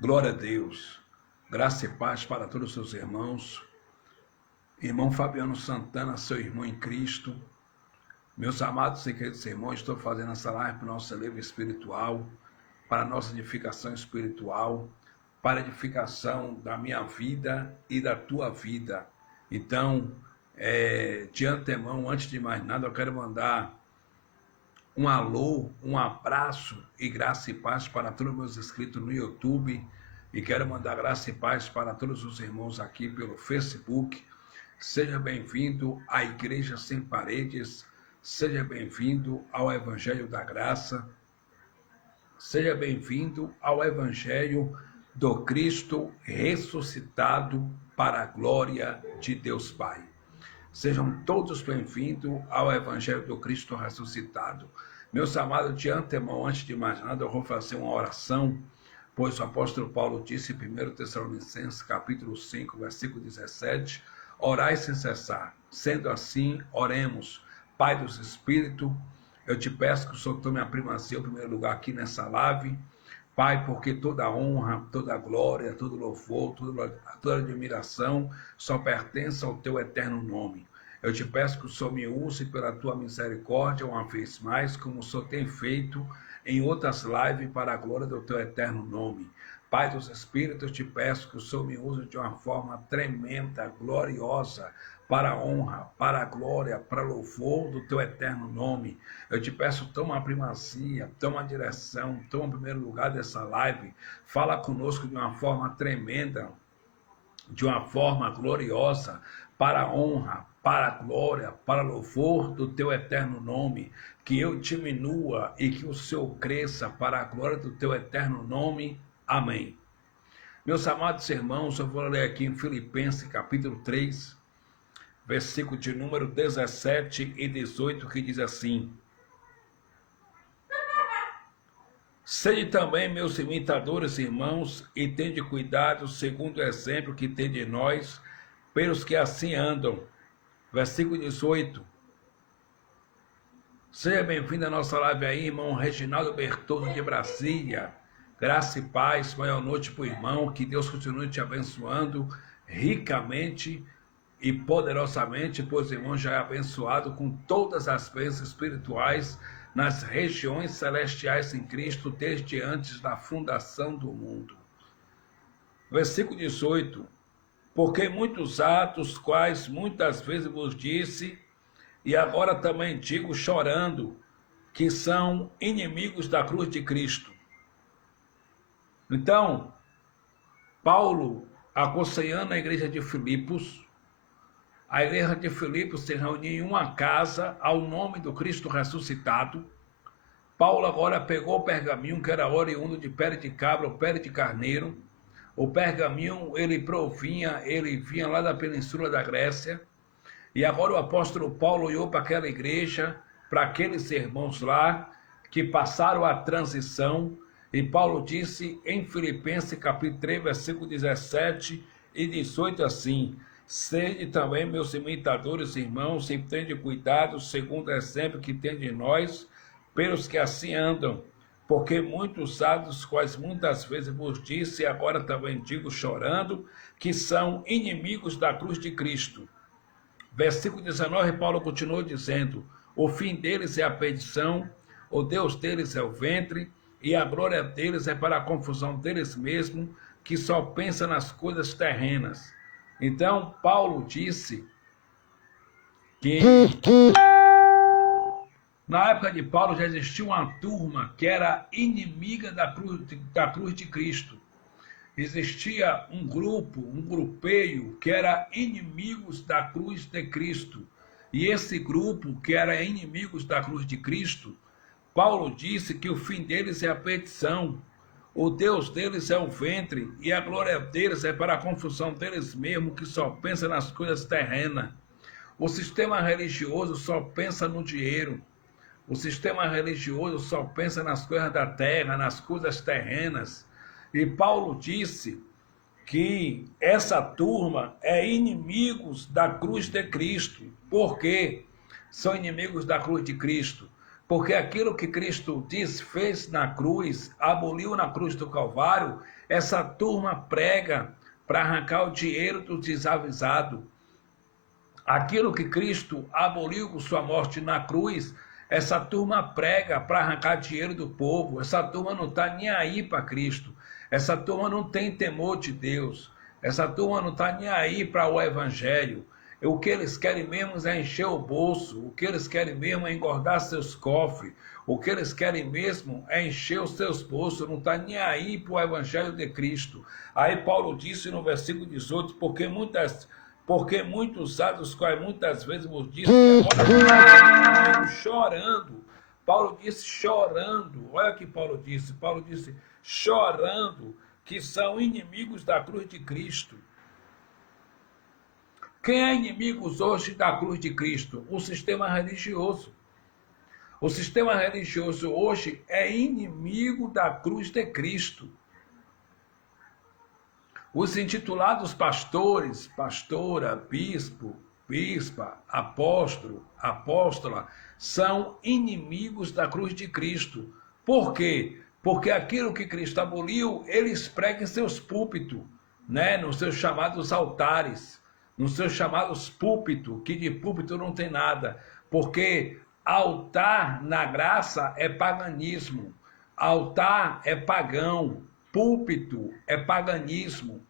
Glória a Deus. Graça e paz para todos os seus irmãos. Irmão Fabiano Santana, seu irmão em Cristo. Meus amados e queridos irmãos, estou fazendo essa live para o nosso celeiro espiritual, para a nossa edificação espiritual, para a edificação da minha vida e da tua vida. Então, de antemão, antes de mais nada, eu quero mandar um alô, um abraço e graça e paz para todos os meus inscritos no YouTube. E quero mandar graça e paz para todos os irmãos aqui pelo Facebook. Seja bem-vindo à Igreja Sem Paredes. Seja bem-vindo ao Evangelho da Graça. Seja bem-vindo ao Evangelho do Cristo ressuscitado para a glória de Deus Pai. Sejam todos bem-vindos ao Evangelho do Cristo ressuscitado. Meus amados, de antemão, antes de mais nada, eu vou fazer uma oração, pois o apóstolo Paulo disse em 1 Tessalonicenses, capítulo 5, versículo 17, orai sem cessar. Sendo assim, oremos. Pai dos Espíritos, eu te peço que o Senhor tome a primazia, em primeiro lugar, aqui nessa live. Pai, porque toda honra, toda glória, todo louvor, toda admiração só pertence ao teu eterno nome. Eu te peço que o Senhor me use pela tua misericórdia uma vez mais, como o Senhor tem feito em outras lives para a glória do teu eterno nome. Pai dos Espíritos, eu te peço que o Senhor me use de uma forma tremenda, gloriosa, para a honra, para a glória, para o louvor do teu eterno nome. Eu te peço, toma a primazia, toma a direção, toma o primeiro lugar dessa live. Fala conosco de uma forma tremenda, de uma forma gloriosa, para a honra, para a glória, para o louvor do teu eterno nome. Que eu diminua e que o Senhor cresça para a glória do teu eterno nome. Amém. Meus amados irmãos, eu vou ler aqui em Filipenses capítulo 3, versículo de número 17 e 18, que diz assim: sede também meus imitadores, irmãos, e tende cuidado, segundo o exemplo que tem de nós, pelos que assim andam. Versículo 18. Seja bem-vindo à nossa live aí, irmão Reginaldo Bertoldo de Brasília. Graça e paz, maior noite para o irmão, que Deus continue te abençoando ricamente e poderosamente, pois o irmão já é abençoado com todas as bênçãos espirituais nas regiões celestiais em Cristo, desde antes da fundação do mundo. Versículo 18. Porque muitos atos, quais muitas vezes vos disse, e agora também digo chorando, que são inimigos da cruz de Cristo. Então, Paulo, aconselhando a igreja de Filipos, a igreja de Filipos se reuniu em uma casa ao nome do Cristo ressuscitado. Paulo agora pegou o pergaminho, que era oriundo de pele de cabra ou pele de carneiro. O pergaminho, ele vinha lá da península da Grécia. E agora o apóstolo Paulo olhou para aquela igreja, para aqueles irmãos lá, que passaram a transição. E Paulo disse em Filipenses capítulo 3, versículo 17 e 18 assim: sede também meus imitadores, irmãos, e tende cuidado, segundo o exemplo que tem de nós, pelos que assim andam. Porque muitos sábios, quais muitas vezes vos disse, e agora também digo chorando, que são inimigos da cruz de Cristo. Versículo 19, Paulo continuou dizendo: o fim deles é a perdição, o Deus deles é o ventre, e a glória deles é para a confusão deles mesmos, que só pensam nas coisas terrenas. Então, Paulo disse que na época de Paulo já existia uma turma que era inimiga da cruz de Cristo. Existia um grupo, um grupeio que era inimigos da cruz de Cristo. E esse grupo que era inimigos da cruz de Cristo, Paulo disse que o fim deles é a perdição, o Deus deles é o ventre, e a glória deles é para a confusão deles mesmos, que só pensa nas coisas terrenas. O sistema religioso só pensa no dinheiro. O sistema religioso só pensa nas coisas da terra, nas coisas terrenas. E Paulo disse que essa turma é inimigos da cruz de Cristo. Por quê? São inimigos da cruz de Cristo. Porque aquilo que Cristo disse, fez na cruz, aboliu na cruz do Calvário, essa turma prega para arrancar o dinheiro do desavisado. Aquilo que Cristo aboliu com sua morte na cruz, essa turma prega para arrancar dinheiro do povo. Essa turma não está nem aí para Cristo. Essa turma não tem temor de Deus. Essa turma não está nem aí para o Evangelho. O que eles querem mesmo é encher o bolso. O que eles querem mesmo é engordar seus cofres. O que eles querem mesmo é encher os seus bolsos. Não está nem aí para o Evangelho de Cristo. Aí Paulo disse no versículo 18, porque muitos dos quais muitas vezes vos disse que agora chorando. Paulo disse chorando. Olha o que Paulo disse. Paulo disse chorando, que são inimigos da cruz de Cristo. Quem é inimigo hoje da cruz de Cristo? O sistema religioso. O sistema religioso hoje é inimigo da cruz de Cristo. Os intitulados pastores, pastora, bispo, bispa, apóstolo, apóstola, são inimigos da cruz de Cristo. Por quê? Porque aquilo que Cristo aboliu, eles pregam em seus púlpitos, né? Nos seus chamados altares, nos seus chamados púlpitos, que de púlpito não tem nada. Porque altar na graça é paganismo, altar é pagão, púlpito é paganismo,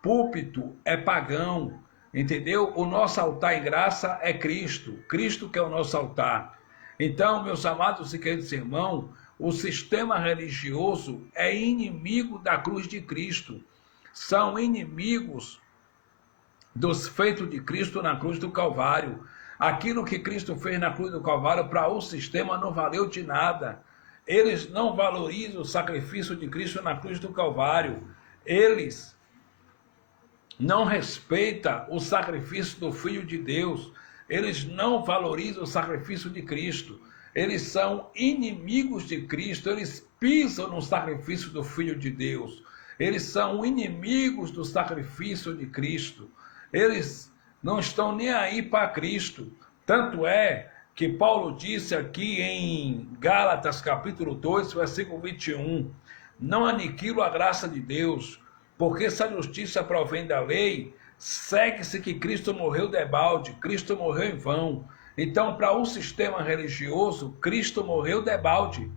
púlpito é pagão, entendeu? O nosso altar em graça é Cristo, Cristo que é o nosso altar. Então, meus amados e queridos irmãos, o sistema religioso é inimigo da cruz de Cristo, são inimigos dos feitos de Cristo na cruz do Calvário. Aquilo que Cristo fez na cruz do Calvário para o sistema não valeu de nada. Eles não valorizam o sacrifício de Cristo na cruz do Calvário. Eles não respeitam o sacrifício do Filho de Deus. Eles não valorizam o sacrifício de Cristo. Eles são inimigos de Cristo. Eles pisam no sacrifício do Filho de Deus. Eles são inimigos do sacrifício de Cristo. Eles não estão nem aí para Cristo. Tanto é que Paulo disse aqui em Gálatas capítulo 2, versículo 21, não aniquilo a graça de Deus, porque se a justiça provém da lei, segue-se que Cristo morreu debalde, Cristo morreu em vão. Então, para o sistema religioso, Cristo morreu debalde,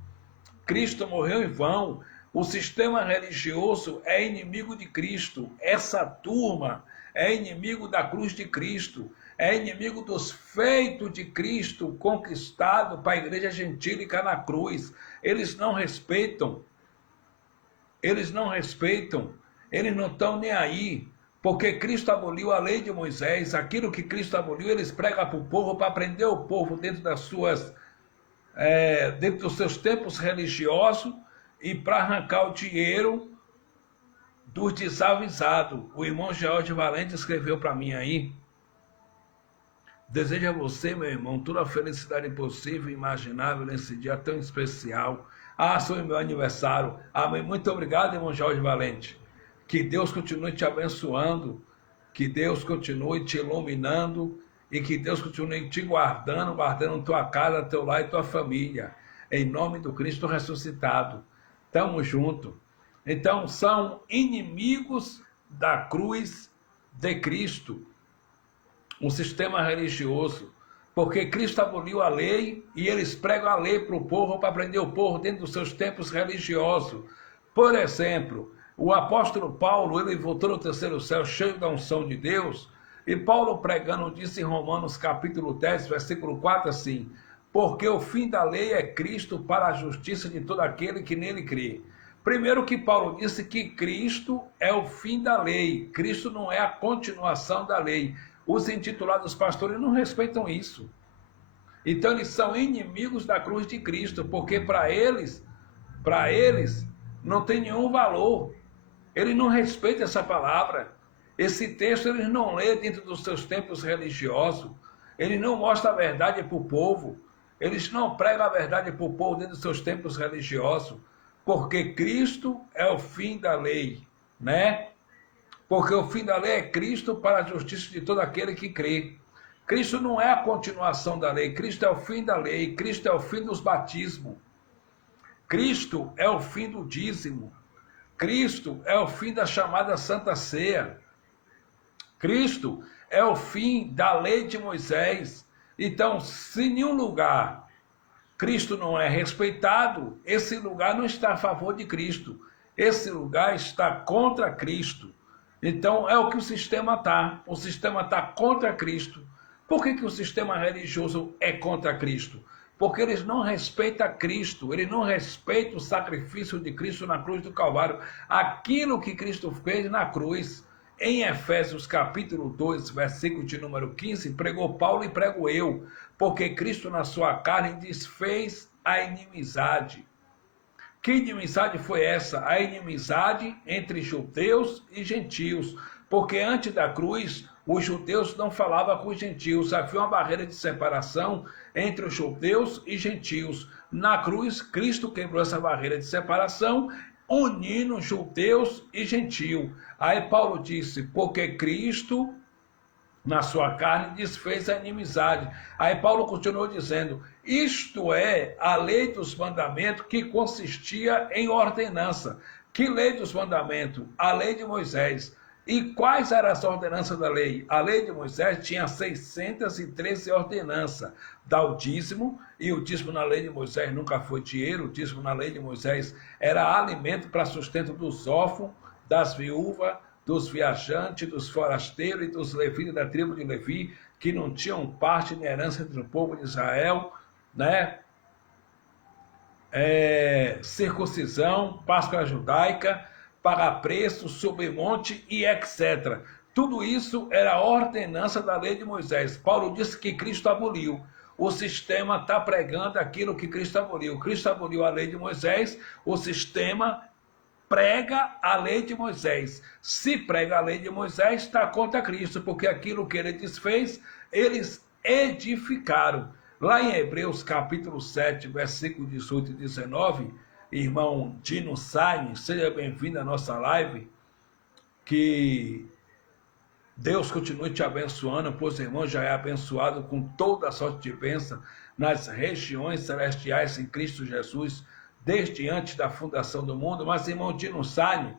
Cristo morreu em vão. O sistema religioso é inimigo de Cristo. Essa turma é inimigo da cruz de Cristo, é inimigo dos feitos de Cristo conquistado para a igreja gentílica na cruz. Eles não respeitam, eles não estão nem aí, porque Cristo aboliu a lei de Moisés. Aquilo que Cristo aboliu, eles pregam para o povo, para prender o povo dentro dentro dos seus tempos religiosos e para arrancar o dinheiro dos desavisados. O irmão George Valente escreveu para mim aí: desejo a você, meu irmão, toda a felicidade possível e imaginável nesse dia tão especial. Foi meu aniversário. Amém. Muito obrigado, irmão Jorge Valente. Que Deus continue te abençoando, que Deus continue te iluminando e que Deus continue te guardando tua casa, teu lar e tua família. Em nome do Cristo ressuscitado. Tamo junto. Então, são inimigos da cruz de Cristo, um sistema religioso, porque Cristo aboliu a lei e eles pregam a lei para o povo, para prender o povo dentro dos seus tempos religiosos. Por exemplo, o apóstolo Paulo, ele voltou no terceiro céu cheio da unção de Deus, e Paulo pregando disse em Romanos capítulo 10, versículo 4 assim: porque o fim da lei é Cristo para a justiça de todo aquele que nele crê. Primeiro que Paulo disse que Cristo é o fim da lei, Cristo não é a continuação da lei. Os intitulados pastores não respeitam isso. Então eles são inimigos da cruz de Cristo, porque para eles não tem nenhum valor. Eles não respeitam essa palavra. Esse texto eles não lêem dentro dos seus tempos religiosos. Eles não mostram a verdade para o povo. Eles não pregam a verdade para o povo dentro dos seus tempos religiosos. Porque Cristo é o fim da lei, né? Porque o fim da lei é Cristo para a justiça de todo aquele que crê. Cristo não é a continuação da lei, Cristo é o fim da lei, Cristo é o fim dos batismos, Cristo é o fim do dízimo, Cristo é o fim da chamada Santa Ceia, Cristo é o fim da lei de Moisés. Então, se em nenhum lugar Cristo não é respeitado, esse lugar não está a favor de Cristo, esse lugar está contra Cristo. Então, é o que o sistema está. O sistema está contra Cristo. Por que o sistema religioso é contra Cristo? Porque eles não respeitam Cristo, eles não respeitam o sacrifício de Cristo na cruz do Calvário, aquilo que Cristo fez na cruz. Em Efésios capítulo 2, versículo de número 15, pregou Paulo e prego eu, porque Cristo na sua carne desfez a inimizade. Que inimizade foi essa? A inimizade entre judeus e gentios, porque antes da cruz, os judeus não falavam com os gentios, havia uma barreira de separação entre os judeus e gentios. Na cruz, Cristo quebrou essa barreira de separação, unindo judeus e gentios. Aí Paulo disse, porque Cristo, na sua carne, desfez a inimizade. Aí Paulo continuou dizendo, isto é a lei dos mandamentos que consistia em ordenança. Que lei dos mandamentos? A lei de Moisés. E quais eram as ordenanças da lei? A lei de Moisés tinha 613 ordenanças. Dá o dízimo, e o dízimo na lei de Moisés nunca foi dinheiro, o dízimo na lei de Moisés era alimento para sustento dos órfãos, das viúvas, dos viajantes, dos forasteiros e dos levitas da tribo de Levi, que não tinham parte nem herança entre o povo de Israel, né? Circuncisão, Páscoa judaica, pagar preço, subir monte e etc. Tudo isso era ordenança da lei de Moisés. Paulo disse que Cristo aboliu. O sistema está pregando aquilo que Cristo aboliu. Cristo aboliu a lei de Moisés, o sistema prega a lei de Moisés. Se prega a lei de Moisés, está contra Cristo, porque aquilo que ele desfez, eles edificaram. Lá em Hebreus capítulo 7, versículo 18 e 19, irmão Dino Sainz, seja bem-vindo à nossa live, que Deus continue te abençoando, pois o irmão já é abençoado com toda a sorte de bênção nas regiões celestiais em Cristo Jesus, desde antes da fundação do mundo. Mas, irmão Dino Sainz,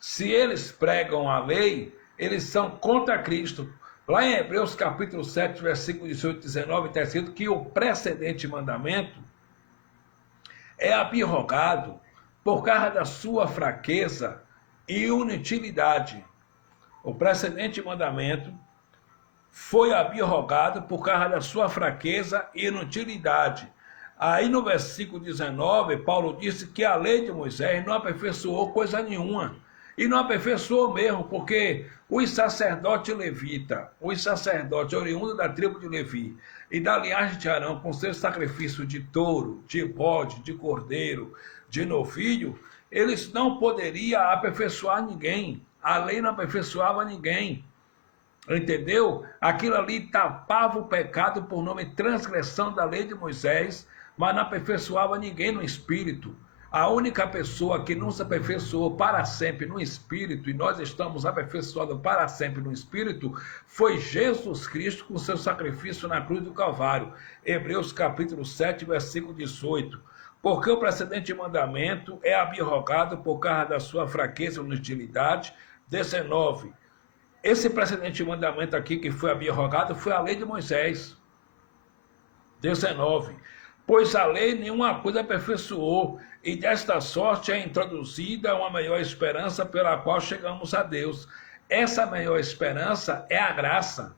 se eles pregam a lei, eles são contra Cristo. Lá em Hebreus capítulo 7, versículo 18 e 19, está escrito que o precedente mandamento é abrogado por causa da sua fraqueza e inutilidade. O precedente mandamento foi abrogado por causa da sua fraqueza e inutilidade. Aí no versículo 19, Paulo disse que a lei de Moisés não aperfeiçoou coisa nenhuma. E não aperfeiçoou mesmo, porque os sacerdotes levitas, os sacerdotes oriundos da tribo de Levi e da linhagem de Arão, com seu sacrifício de touro, de bode, de cordeiro, de novilho, eles não poderiam aperfeiçoar ninguém. A lei não aperfeiçoava ninguém. Entendeu? Aquilo ali tapava o pecado por nome de transgressão da lei de Moisés, mas não aperfeiçoava ninguém no espírito. A única pessoa que não se aperfeiçoou para sempre no Espírito, e nós estamos aperfeiçoados para sempre no Espírito, foi Jesus Cristo com seu sacrifício na cruz do Calvário. Hebreus capítulo 7, versículo 18. Porque o precedente mandamento é abrogado por causa da sua fraqueza e inutilidade. 19. Esse precedente mandamento aqui que foi abrogado foi a lei de Moisés. 19. Pois a lei nenhuma coisa aperfeiçoou, e desta sorte é introduzida uma maior esperança pela qual chegamos a Deus. Essa maior esperança é a graça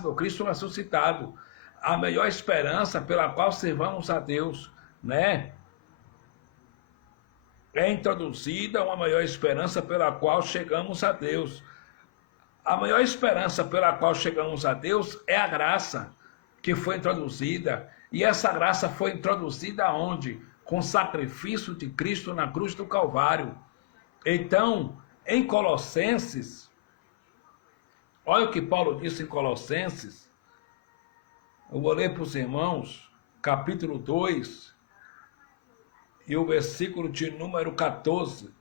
do Cristo ressuscitado, a maior esperança pela qual servamos a Deus, né? É introduzida uma maior esperança pela qual chegamos a Deus. A maior esperança pela qual chegamos a Deus é a graça que foi introduzida. E essa graça foi introduzida aonde? Com o sacrifício de Cristo na cruz do Calvário. Então, em Colossenses, olha o que Paulo disse em Colossenses. Eu vou ler para os irmãos, capítulo 2, e o versículo de número 14.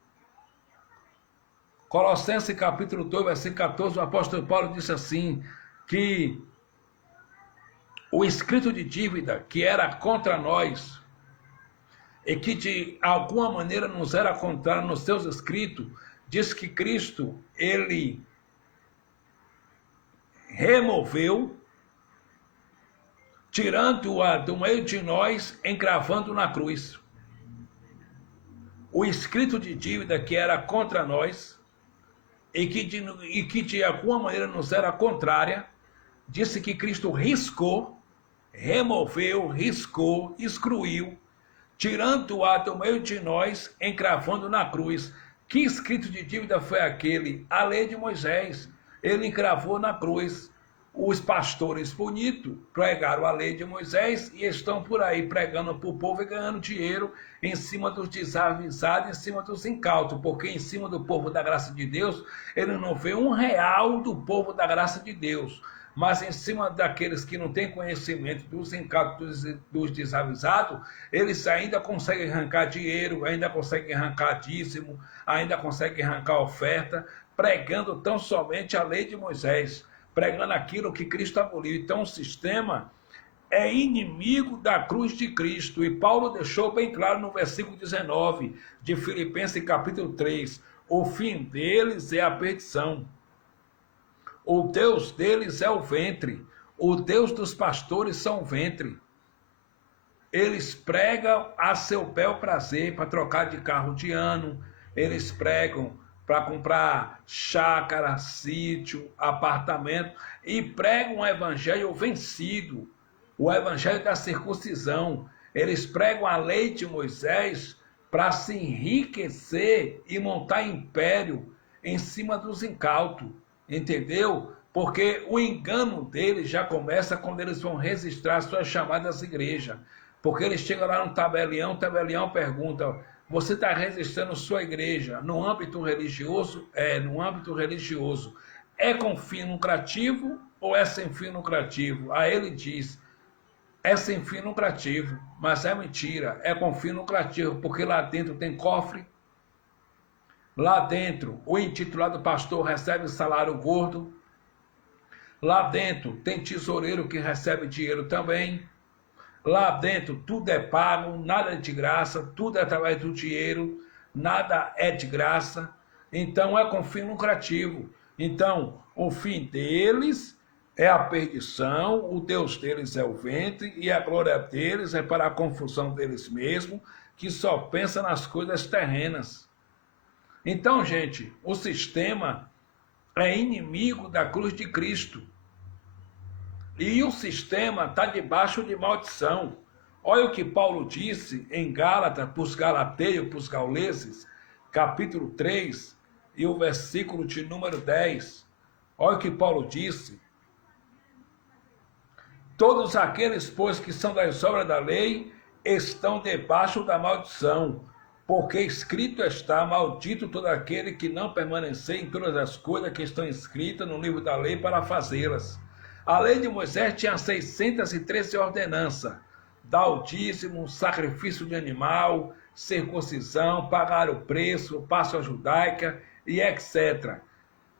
Colossenses capítulo 2, versículo 14, o apóstolo Paulo disse assim, que o escrito de dívida que era contra nós, e que de alguma maneira nos era contrário nos seus escritos, diz que Cristo, ele removeu, tirando-a do meio de nós, encravando na cruz. O escrito de dívida que era contra nós, e que de alguma maneira nos era contrária, disse que Cristo riscou, removeu, riscou, excluiu, tirando-a do meio de nós, encravando na cruz. Que escrito de dívida foi aquele? A lei de Moisés. Ele encravou na cruz. Os pastores bonitos pregaram a lei de Moisés e estão por aí pregando para o povo e ganhando dinheiro em cima dos desavisados, em cima dos incautos, porque em cima do povo da graça de Deus, ele não vê R$1 do povo da graça de Deus, mas em cima daqueles que não têm conhecimento, dos incautos, dos desavisados, eles ainda conseguem arrancar dinheiro, ainda conseguem arrancar dízimo, ainda conseguem arrancar oferta, pregando tão somente a lei de Moisés, pregando aquilo que Cristo aboliu. Então o sistema é inimigo da cruz de Cristo, e Paulo deixou bem claro no versículo 19 de Filipenses capítulo 3, o fim deles é a perdição, o Deus deles é o ventre, o Deus dos pastores são o ventre. Eles pregam a seu bel prazer para trocar de carro de ano, eles pregam para comprar chácara, sítio, apartamento, e pregam um evangelho vencido, o evangelho da circuncisão. Eles pregam a lei de Moisés para se enriquecer e montar império em cima dos incautos, entendeu? Porque o engano deles já começa quando eles vão registrar suas chamadas igrejas, porque eles chegam lá no tabelião, o tabelião pergunta: você está registrando sua igreja no âmbito religioso? No âmbito religioso. É com fim lucrativo ou é sem fim lucrativo? Aí ele diz, é sem fim lucrativo, mas é mentira, é com fim lucrativo, porque lá dentro tem cofre, lá dentro o intitulado pastor recebe salário gordo, lá dentro tem tesoureiro que recebe dinheiro também, lá dentro tudo é pago, nada é de graça, tudo é através do dinheiro, nada é de graça, então é com fim lucrativo. Então, o fim deles é a perdição, o Deus deles é o ventre, e a glória deles é para a confusão deles mesmos, que só pensa nas coisas terrenas. Então, gente, o sistema é inimigo da cruz de Cristo. E o sistema está debaixo de maldição. Olha o que Paulo disse em Gálatas, para os galateiros, para os gauleses, capítulo 3, e o versículo de número 10. Olha o que Paulo disse. Todos aqueles, pois, que são das obras da lei, estão debaixo da maldição, porque escrito está, maldito todo aquele que não permanecer em todas as coisas que estão escritas no livro da lei para fazê-las. A lei de Moisés tinha 613 ordenanças, dar o dízimo, sacrifício de animal, circuncisão, pagar o preço, Páscoa judaica e etc.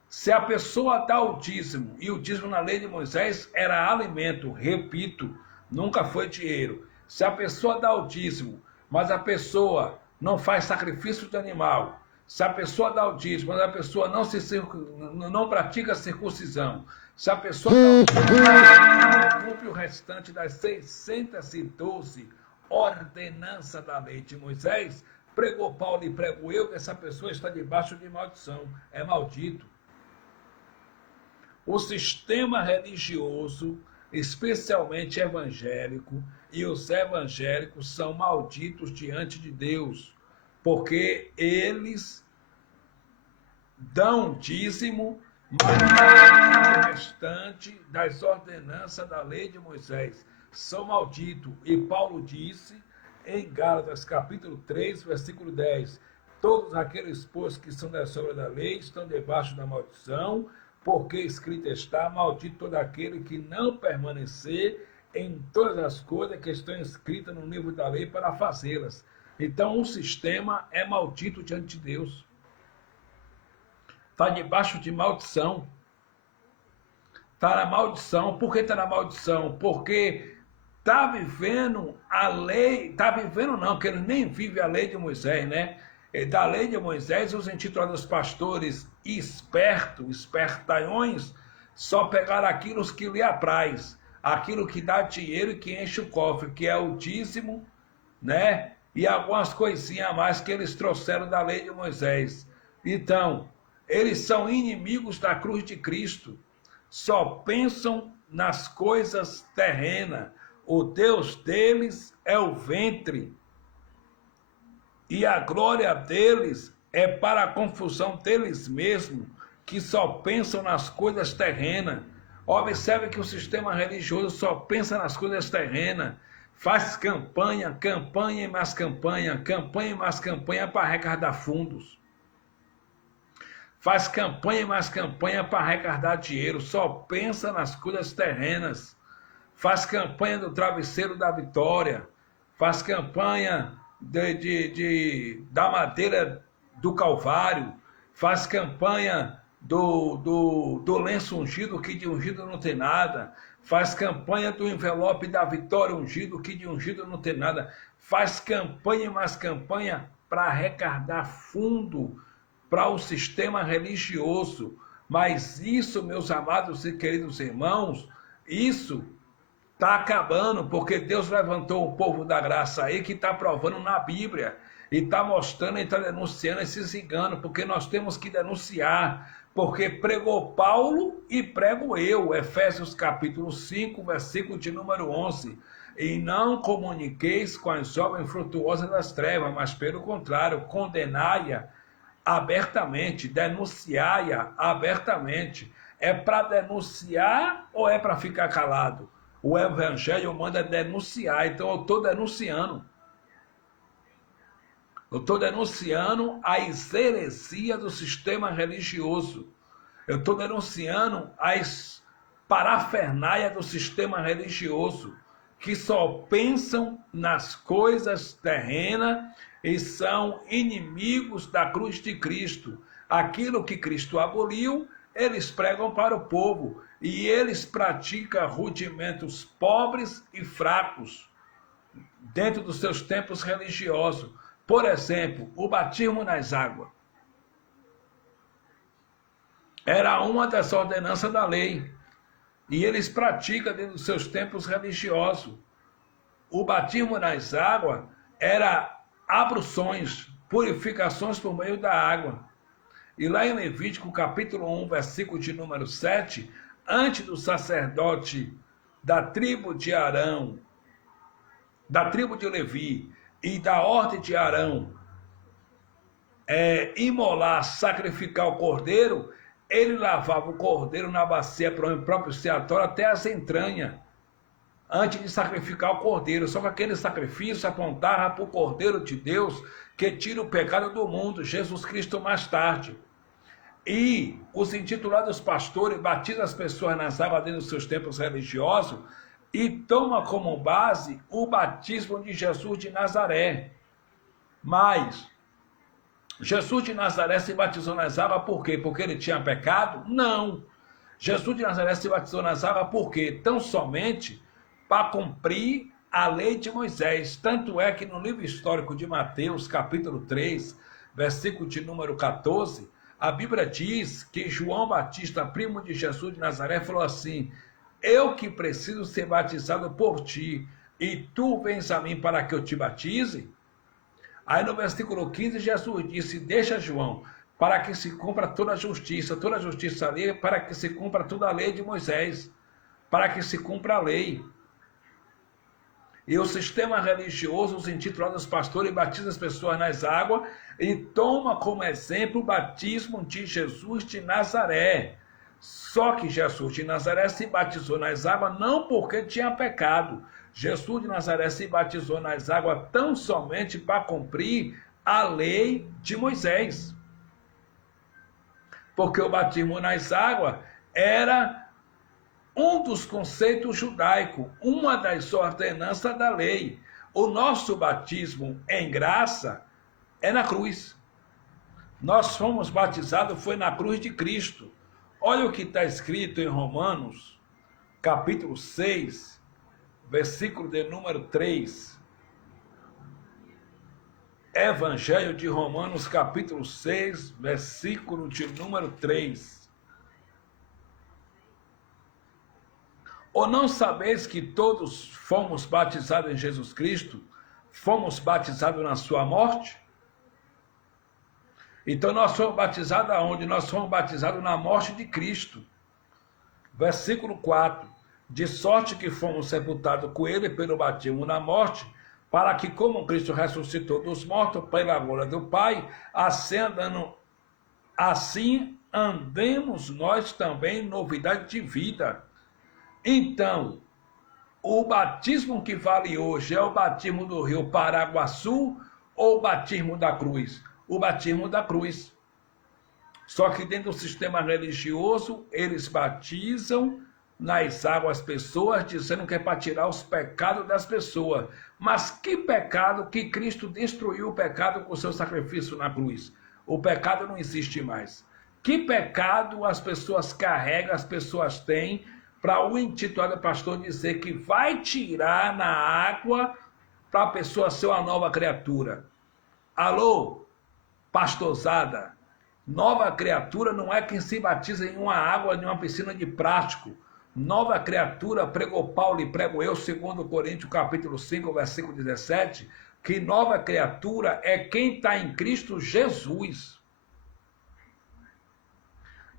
Se a pessoa dá o dízimo, e o dízimo na lei de Moisés era alimento, repito, nunca foi dinheiro. Se a pessoa dá o dízimo, mas a pessoa não faz sacrifício de animal, se a pessoa dá o dízimo, mas a pessoa não pratica circuncisão, se a pessoa não cumpre o restante das 612 ordenanças da lei de Moisés, pregou Paulo e prego eu que essa pessoa está debaixo de maldição, é maldito. O sistema religioso, especialmente evangélico, e os evangélicos são malditos diante de Deus, porque eles dão dízimo, mas o restante das ordenanças da lei de Moisés são malditos. E Paulo disse em Gálatas capítulo 3, versículo 10, todos aqueles, pois, que são das obras da lei estão debaixo da maldição, porque escrito está, maldito todo aquele que não permanecer em todas as coisas que estão escritas no livro da lei para fazê-las. Então o sistema é maldito diante de Deus. está debaixo de maldição. Está na maldição. Por que está na maldição? Porque está vivendo a lei, está vivendo não, que ele nem vive a lei de Moisés, né? Da lei de Moisés, os intitulados pastores espertos, espertalhões, só pegaram aquilo que lhe apraz, aquilo que dá dinheiro e que enche o cofre, que é o dízimo, né? E algumas coisinhas a mais que eles trouxeram da lei de Moisés. Então, eles são inimigos da cruz de Cristo, só pensam nas coisas terrenas. O Deus deles é o ventre, e a glória deles é para a confusão deles mesmos, que só pensam nas coisas terrenas. Observe que o sistema religioso só pensa nas coisas terrenas, faz campanha, campanha e mais campanha, campanha e mais campanha para arrecadar fundos. Faz campanha e mais campanha para arrecadar dinheiro, só pensa nas coisas terrenas. Faz campanha do travesseiro da vitória, faz campanha da madeira do Calvário, faz campanha do lenço ungido, que de ungido não tem nada, faz campanha do envelope da vitória ungido, que de ungido não tem nada, faz campanha e mais campanha para arrecadar fundo para o sistema religioso. Mas isso, meus amados e queridos irmãos, isso está acabando, porque Deus levantou o povo da graça aí que está provando na Bíblia, e está mostrando e está denunciando esses enganos, porque nós temos que denunciar, porque pregou Paulo e prego eu, Efésios capítulo 5, versículo de número 11, e não comuniqueis com as obras infrutuosas das trevas, mas pelo contrário, condenai-a abertamente, denunciai-a abertamente. É para denunciar ou é para ficar calado? O evangelho manda denunciar, então eu estou denunciando. Eu estou denunciando as heresias do sistema religioso. Eu estou denunciando as parafernaias do sistema religioso, que só pensam nas coisas terrenas e são inimigos da cruz de Cristo. Aquilo que Cristo aboliu, eles pregam para o povo. E eles praticam rudimentos pobres e fracos dentro dos seus templos religiosos. Por exemplo, o batismo nas águas. Era uma das ordenanças da lei. E eles praticam dentro dos seus templos religiosos. O batismo nas águas era abluções, purificações por meio da água. E lá em Levítico capítulo 1, versículo de número 7, antes do sacerdote da tribo de Arão, da tribo de Levi e da ordem de Arão imolar, sacrificar o cordeiro, ele lavava o cordeiro na bacia propiciatória até as entranhas, antes de sacrificar o cordeiro. Só que aquele sacrifício apontava para o Cordeiro de Deus que tira o pecado do mundo, Jesus Cristo mais tarde. E os intitulados pastores batizam as pessoas nas águas dentro dos seus templos religiosos e toma como base o batismo de Jesus de Nazaré. Mas Jesus de Nazaré se batizou nas águas por quê? Porque ele tinha pecado? Não. Jesus de Nazaré se batizou nas águas por quê? Tão somente para cumprir a lei de Moisés. Tanto é que no livro histórico de Mateus, capítulo 3, versículo de número 14, a Bíblia diz que João Batista, primo de Jesus de Nazaré, falou assim: eu que preciso ser batizado por ti, e tu vens a mim para que eu te batize? Aí no versículo 15, Jesus disse: deixa João, para que se cumpra toda a justiça ali, para que se cumpra toda a lei de Moisés, para que se cumpra a lei. E o sistema religioso, os intitulados pastores, batiza as pessoas nas águas e toma como exemplo o batismo de Jesus de Nazaré. Só que Jesus de Nazaré se batizou nas águas não porque tinha pecado. Jesus de Nazaré se batizou nas águas tão somente para cumprir a lei de Moisés. Porque o batismo nas águas era um dos conceitos judaicos, uma das ordenanças da lei. O nosso batismo em graça é na cruz. Nós fomos batizados, foi na cruz de Cristo. Olha o que está escrito em Romanos, capítulo 6, versículo de número 3. Evangelho de Romanos, capítulo 6, versículo de número 3. Ou não sabeis que todos fomos batizados em Jesus Cristo? Fomos batizados na sua morte? Então nós fomos batizados aonde? Nós fomos batizados na morte de Cristo. Versículo 4. De sorte que fomos sepultados com ele pelo batismo na morte, para que como Cristo ressuscitou dos mortos pela glória do Pai, assim andemos nós também em novidade de vida. Então, o batismo que vale hoje é o batismo do rio Paraguaçu ou o batismo da cruz? O batismo da cruz. Só que dentro do sistema religioso, eles batizam nas águas pessoas, dizendo que é para tirar os pecados das pessoas. Mas que pecado que Cristo destruiu o pecado com o seu sacrifício na cruz? O pecado não existe mais. Que pecado as pessoas carregam, as pessoas têm, para o intitulado pastor dizer que vai tirar na água para a pessoa ser uma nova criatura? Alô, pastorzada, nova criatura não é quem se batiza em uma água, em uma piscina de plástico. Nova criatura, pregou Paulo e prego eu, 2 Coríntios capítulo 5, versículo 17, que nova criatura é quem está em Cristo Jesus.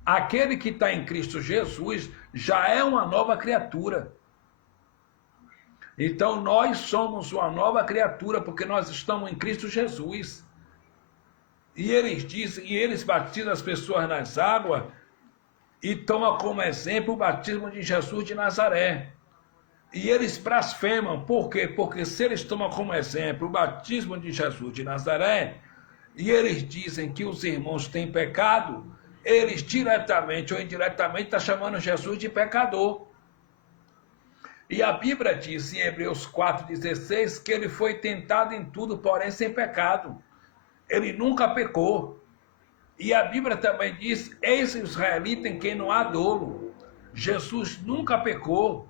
Aquele que está em Cristo Jesus já é uma nova criatura. Então nós somos uma nova criatura porque nós estamos em Cristo Jesus. E eles dizem, e eles batizam as pessoas nas águas e tomam como exemplo o batismo de Jesus de Nazaré. E eles blasfemam. Por quê? Porque se eles tomam como exemplo o batismo de Jesus de Nazaré, e eles dizem que os irmãos têm pecado, eles diretamente ou indiretamente estão chamando Jesus de pecador. E a Bíblia diz em Hebreus 4,16 que ele foi tentado em tudo, porém sem pecado. Ele nunca pecou. E a Bíblia também diz, eis israelita em quem não há dolo. Jesus nunca pecou.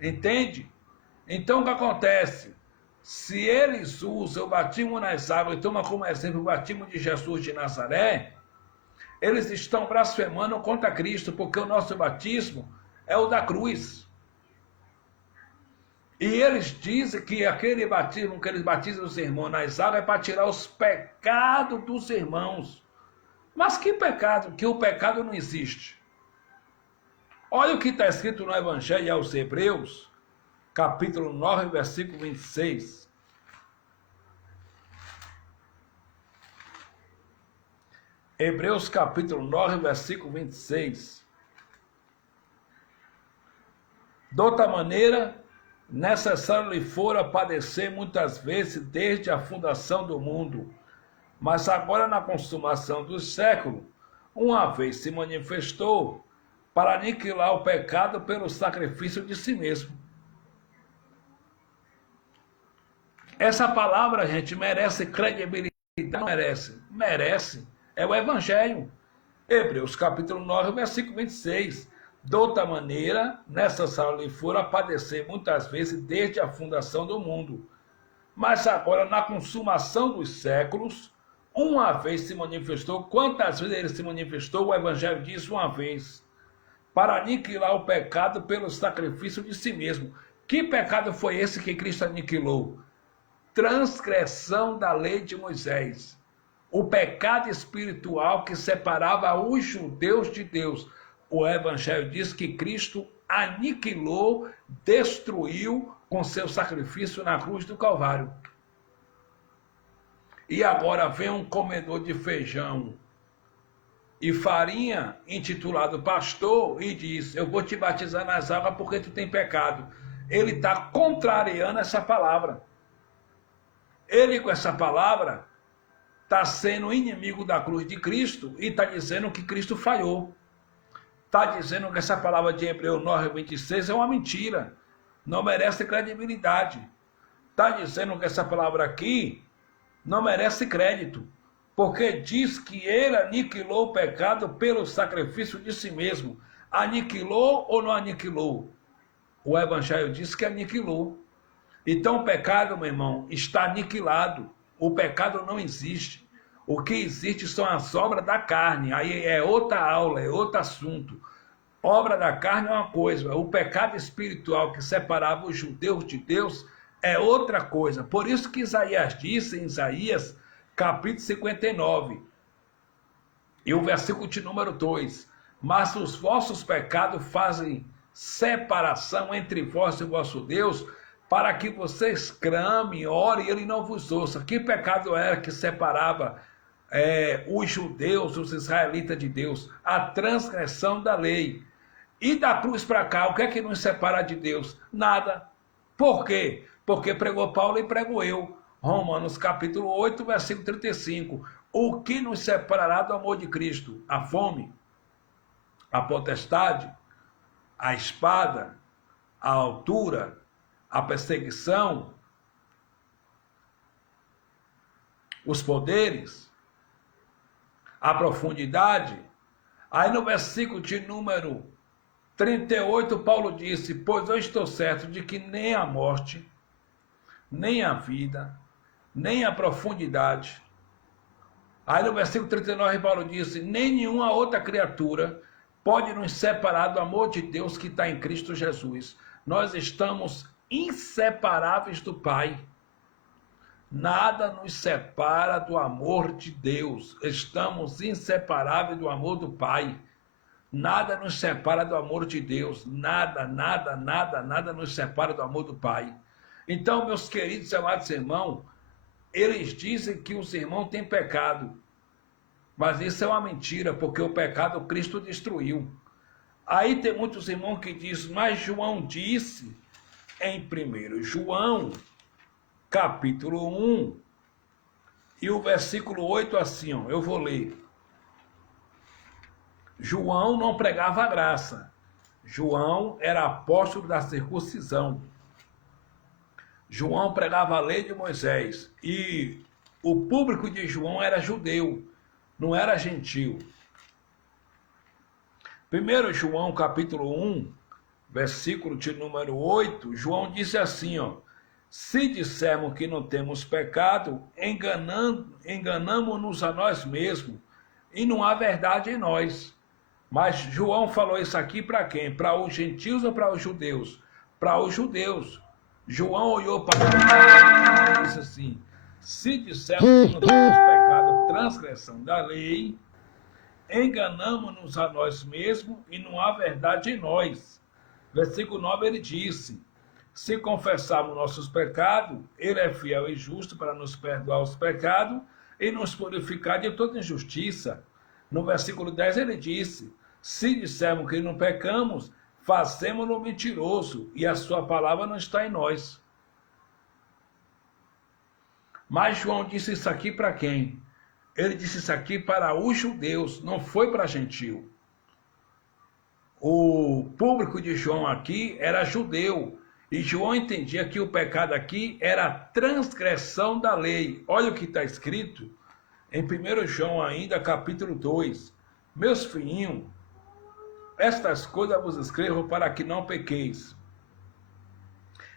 Entende? Então o que acontece? Se eles usam o batismo nas águas e tomam como exemplo o batismo de Jesus de Nazaré, eles estão blasfemando contra Cristo, porque o nosso batismo é o da cruz. E eles dizem que aquele batismo que eles batizam os irmãos nas águas é para tirar os pecados dos irmãos. Mas que pecado? Que o pecado não existe. Olha o que está escrito no Evangelho aos Hebreus, capítulo 9, versículo 26. Hebreus capítulo 9, versículo 26. De outra maneira, necessário lhe fora padecer muitas vezes desde a fundação do mundo, mas agora na consumação dos séculos, uma vez se manifestou para aniquilar o pecado pelo sacrifício de si mesmo. Essa palavra, gente, merece credibilidade? Não merece? Merece. É o Evangelho. Hebreus capítulo 9, versículo 26. De outra maneira, necessário lhe fora padecer muitas vezes desde a fundação do mundo. Mas agora, na consumação dos séculos, uma vez se manifestou. Quantas vezes ele se manifestou? O Evangelho diz uma vez. Para aniquilar o pecado pelo sacrifício de si mesmo. Que pecado foi esse que Cristo aniquilou? Transgressão da lei de Moisés. O pecado espiritual que separava os judeus de Deus. O Evangelho diz que Cristo aniquilou, destruiu com seu sacrifício na cruz do Calvário. E agora vem um comedor de feijão e farinha, intitulado pastor, e diz, eu vou te batizar nas águas porque tu tem pecado. Ele está contrariando essa palavra. Ele com essa palavra está sendo inimigo da cruz de Cristo e está dizendo que Cristo falhou. Está dizendo que essa palavra de Hebreus 9, 26 é uma mentira. Não merece credibilidade. Está dizendo que essa palavra aqui não merece crédito. porque diz que ele aniquilou o pecado pelo sacrifício de si mesmo. Aniquilou ou não aniquilou? O Evangelho diz que aniquilou. Então o pecado, meu irmão, está aniquilado. O pecado não existe. O que existe são as obras da carne. Aí é outra aula, é outro assunto. Obra da carne é uma coisa. O pecado espiritual que separava os judeus de Deus é outra coisa. Por isso que Isaías disse, em Isaías, capítulo 59, e o versículo de número 2, mas os vossos pecados fazem separação entre vós e o vosso Deus, para que vocês clamem, orem e ele não vos ouça. Que pecado era que separava os judeus, os israelitas de Deus? A transgressão da lei. E da cruz para cá, o que é que nos separa de Deus? Nada. Por quê? Porque pregou Paulo e prego eu. Romanos capítulo 8, versículo 35. O que nos separará do amor de Cristo? A fome, a potestade, a espada, a altura, a perseguição, os poderes, a profundidade. Aí no versículo de número 38, Paulo disse, pois eu estou certo de que nem a morte, nem a vida, nem a profundidade. Aí no versículo 39, Paulo disse, nem nenhuma outra criatura pode nos separar do amor de Deus que está em Cristo Jesus. Nós estamos inseparáveis do Pai. Nada nos separa do amor de Deus. Estamos inseparáveis do amor do Pai. Nada nos separa do amor de Deus. Nada nos separa do amor do Pai. Então, meus queridos e amados irmãos, eles dizem que os irmãos têm pecado. Mas isso é uma mentira, porque o pecado Cristo destruiu. Aí tem muitos irmãos que dizem, mas João disse em 1 João, capítulo 1, e o versículo 8 assim, ó, eu vou ler. João não pregava a graça. João era apóstolo da circuncisão. João pregava a lei de Moisés. E o público de João era judeu, não era gentil. 1 João capítulo 1, versículo de número 8, João disse assim, ó, se dissermos que não temos pecado, enganamos-nos a nós mesmos, e não há verdade em nós. Mas João falou isso aqui para quem? Para os gentios ou para os judeus? Para os judeus. João olhou para eles e disse assim, se dissermos que não temos pecado, transgressão da lei, enganamos-nos a nós mesmos e não há verdade em nós. Versículo 9 ele disse, se confessarmos nossos pecados, ele é fiel e justo para nos perdoar os pecados e nos purificar de toda injustiça. No versículo 10 ele disse, se dissermos que não pecamos, fazemos-no mentiroso e a sua palavra não está em nós. Mas João disse isso aqui para quem? Ele disse isso aqui para os judeus, não foi para gentil. O público de João aqui era judeu, e João entendia que o pecado aqui era a transgressão da lei. Olha o que está escrito em 1 João ainda, capítulo 2. Meus filhinhos, estas coisas vos escrevo para que não pequeis.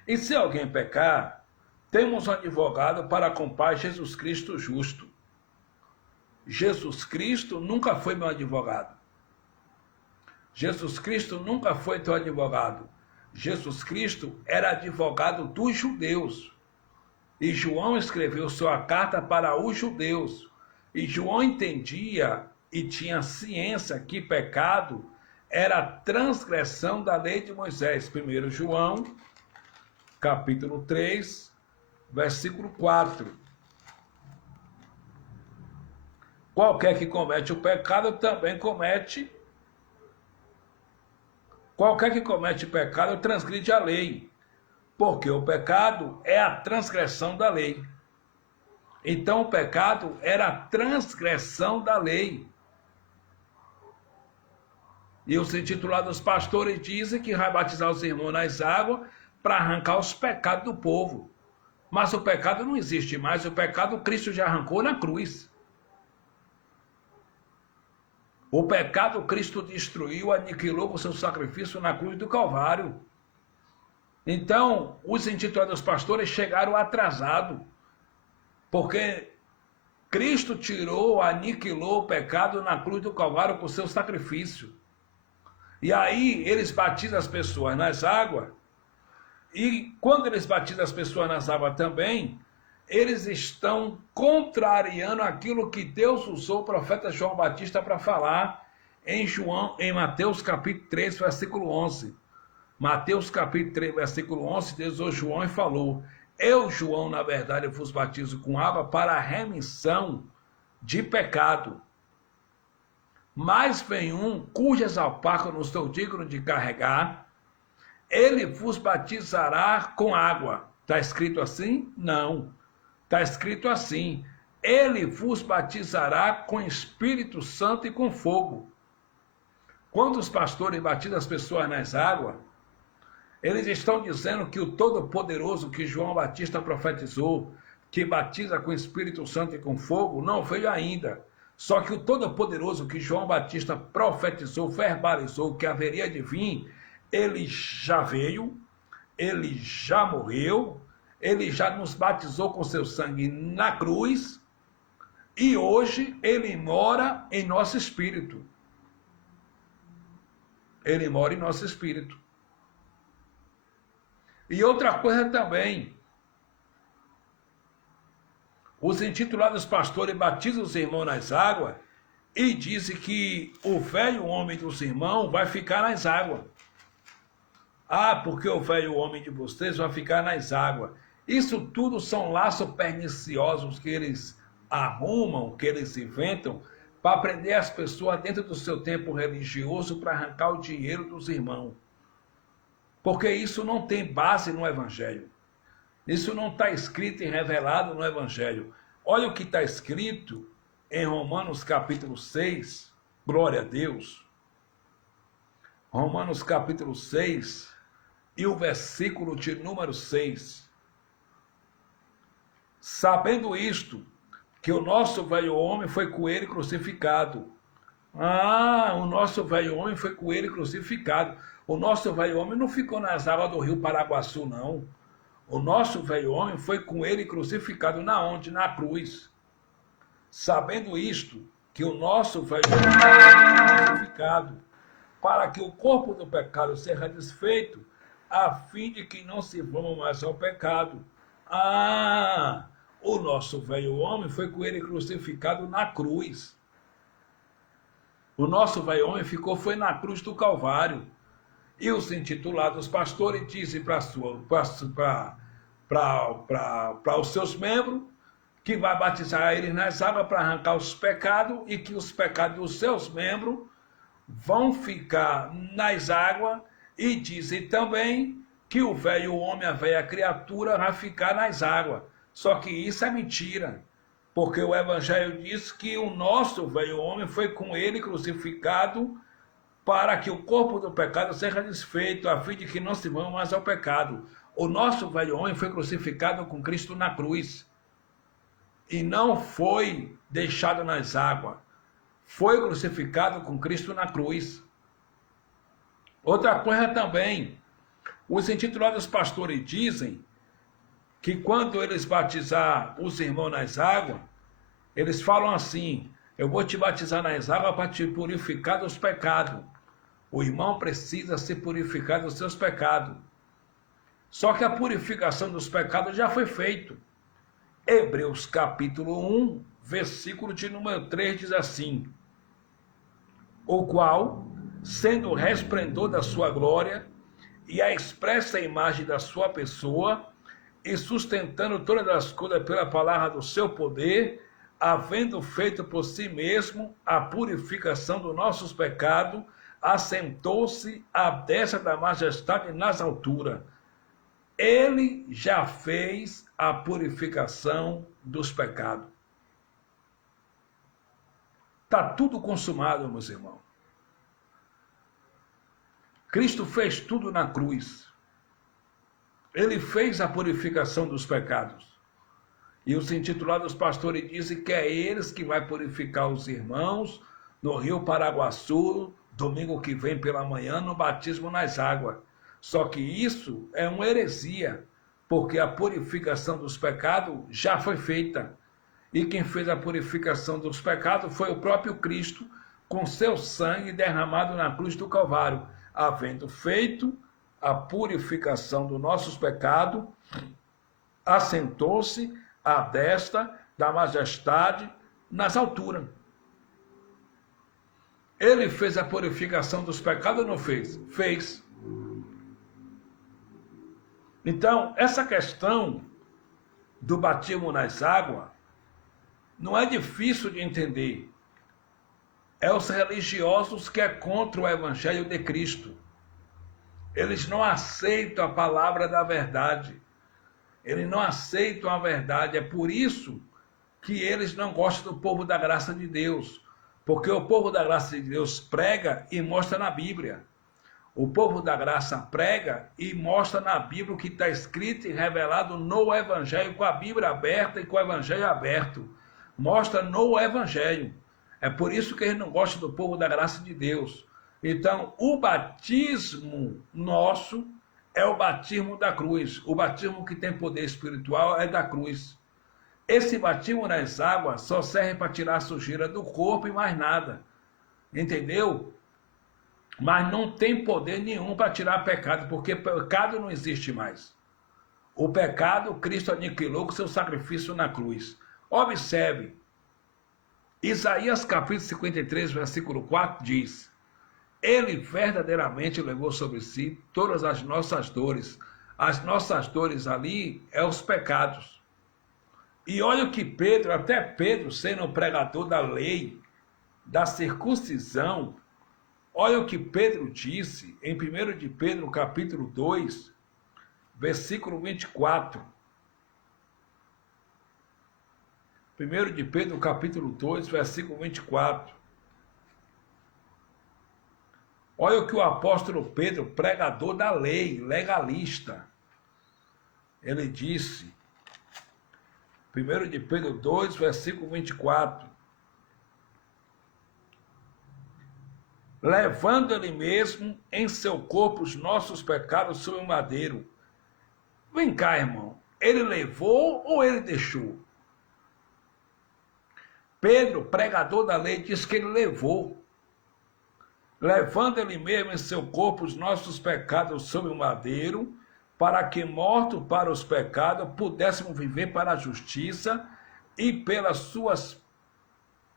E se alguém pecar, temos um advogado para com o Pai, Jesus Cristo justo. Jesus Cristo nunca foi meu advogado. Jesus Cristo nunca foi teu advogado. Jesus Cristo era advogado dos judeus. E João escreveu sua carta para os judeus. E João entendia e tinha ciência que pecado era a transgressão da lei de Moisés. 1 João, capítulo 3, versículo 4. Qualquer que comete o pecado também comete. Qualquer que comete pecado transgride a lei, porque o pecado é a transgressão da lei. Então o pecado era a transgressão da lei. E os intitulados pastores dizem que vai batizar os irmãos nas águas para arrancar os pecados do povo. Mas o pecado não existe mais, o pecado Cristo já arrancou na cruz. O pecado Cristo destruiu, aniquilou com seu sacrifício na cruz do Calvário. Então, os intitulados pastores chegaram atrasados, porque Cristo tirou, aniquilou o pecado na cruz do Calvário com seu sacrifício. E aí eles batizam as pessoas nas águas, e quando eles batizam as pessoas nas águas também, eles estão contrariando aquilo que Deus usou o profeta João Batista para falar em Mateus capítulo 3, versículo 11. Mateus capítulo 3, versículo 11, Deus usou João e falou: eu, João, na verdade, vos batizo com água para a remissão de pecado. Mas vem um cujas alpacas eu não estou digno de carregar, ele vos batizará com água. Está escrito assim? Não. Está escrito assim: ele vos batizará com Espírito Santo e com fogo. Quando os pastores batizam as pessoas nas águas, eles estão dizendo que o Todo-Poderoso que João Batista profetizou, que batiza com Espírito Santo e com fogo, não veio ainda. Só que o Todo-Poderoso que João Batista profetizou, verbalizou que haveria de vir, ele já veio, ele já morreu, ele já nos batizou com seu sangue na cruz, e hoje ele mora em nosso espírito. Ele mora em nosso espírito. E outra coisa também, os intitulados pastores batizam os irmãos nas águas e dizem que o velho homem dos irmãos vai ficar nas águas. Ah, porque o velho homem de vocês vai ficar nas águas. Isso tudo são laços perniciosos que eles arrumam, que eles inventam, para prender as pessoas dentro do seu tempo religioso para arrancar o dinheiro dos irmãos. Porque isso não tem base no Evangelho. Isso não está escrito e revelado no Evangelho. Olha o que está escrito em Romanos capítulo 6, glória a Deus. Romanos capítulo 6 e o versículo de número 6. Sabendo isto, que o nosso velho homem foi com ele crucificado. Ah, o nosso velho homem foi com ele crucificado. O nosso velho homem não ficou nas águas do rio Paraguaçu, não. O nosso velho homem foi com ele crucificado na onde? Na cruz. Sabendo isto, que o nosso velho homem foi crucificado, para que o corpo do pecado seja desfeito, a fim de que não se vamos mais ao pecado. Ah, o nosso velho homem foi com ele crucificado na cruz. O nosso velho homem foi na cruz do Calvário. E os intitulados pastores dizem para os seus membros que vai batizar eles nas águas para arrancar os pecados e que os pecados dos seus membros vão ficar nas águas, e dizem também que o velho homem, a velha criatura vai ficar nas águas. Só que isso é mentira, porque o Evangelho diz que o nosso velho homem foi com ele crucificado para que o corpo do pecado seja desfeito, a fim de que não se vão mais ao pecado. O nosso velho homem foi crucificado com Cristo na cruz e não foi deixado nas águas. Foi crucificado com Cristo na cruz. Outra coisa também, os intitulados pastores dizem que quando eles batizar os irmãos nas águas, eles falam assim: eu vou te batizar nas águas para te purificar dos pecados. O irmão precisa ser purificado dos seus pecados. Só que a purificação dos pecados já foi feita. Hebreus capítulo 1, versículo de número 3 diz assim: o qual, sendo o resplendor da sua glória e a expressa imagem da sua pessoa, e sustentando todas as coisas pela palavra do seu poder, havendo feito por si mesmo a purificação dos nossos pecados, assentou-se à destra da majestade nas alturas. Ele já fez a purificação dos pecados. Está tudo consumado, meus irmãos. Cristo fez tudo na cruz. Ele fez a purificação dos pecados. E os intitulados pastores dizem que é eles que vai purificar os irmãos no Rio Paraguaçu, domingo que vem pela manhã, no batismo nas águas. Só que isso é uma heresia, porque a purificação dos pecados já foi feita. E quem fez a purificação dos pecados foi o próprio Cristo, com seu sangue derramado na cruz do Calvário, havendo feito a purificação dos nossos pecados, assentou-se à destra da majestade nas alturas. Ele fez a purificação dos pecados ou não fez? Fez. Então, essa questão do batismo nas águas não é difícil de entender. É os religiosos que é contra o Evangelho de Cristo. Eles não aceitam a palavra da verdade. Eles não aceitam a verdade. É por isso que eles não gostam do povo da graça de Deus. Porque o povo da graça de Deus prega e mostra na Bíblia. O povo da graça prega e mostra na Bíblia o que está escrito e revelado no Evangelho, com a Bíblia aberta e com o Evangelho aberto. Mostra no Evangelho. É por isso que eles não gostam do povo da graça de Deus. Então, o batismo nosso é o batismo da cruz. O batismo que tem poder espiritual é da cruz. Esse batismo nas águas só serve para tirar a sujeira do corpo e mais nada. Entendeu? Mas não tem poder nenhum para tirar pecado, porque pecado não existe mais. O pecado, Cristo aniquilou com seu sacrifício na cruz. Observe, Isaías capítulo 53, versículo 4 diz: Ele verdadeiramente levou sobre si todas as nossas dores. As nossas dores ali é os pecados. E olha o que Pedro, até Pedro, sendo o pregador da lei, da circuncisão, olha o que Pedro disse em 1 de Pedro capítulo 2, versículo 24. 1 de Pedro capítulo 2, versículo 24. Olha o que o apóstolo Pedro, pregador da lei, legalista, ele disse, 1 de Pedro 2, versículo 24. Levando ele mesmo em seu corpo os nossos pecados sobre o madeiro. Vem cá, irmão, ele levou ou ele deixou? Pedro, pregador da lei, diz que ele levou. Levando ele mesmo em seu corpo os nossos pecados sobre o madeiro, para que, morto para os pecados, pudéssemos viver para a justiça, e pelas suas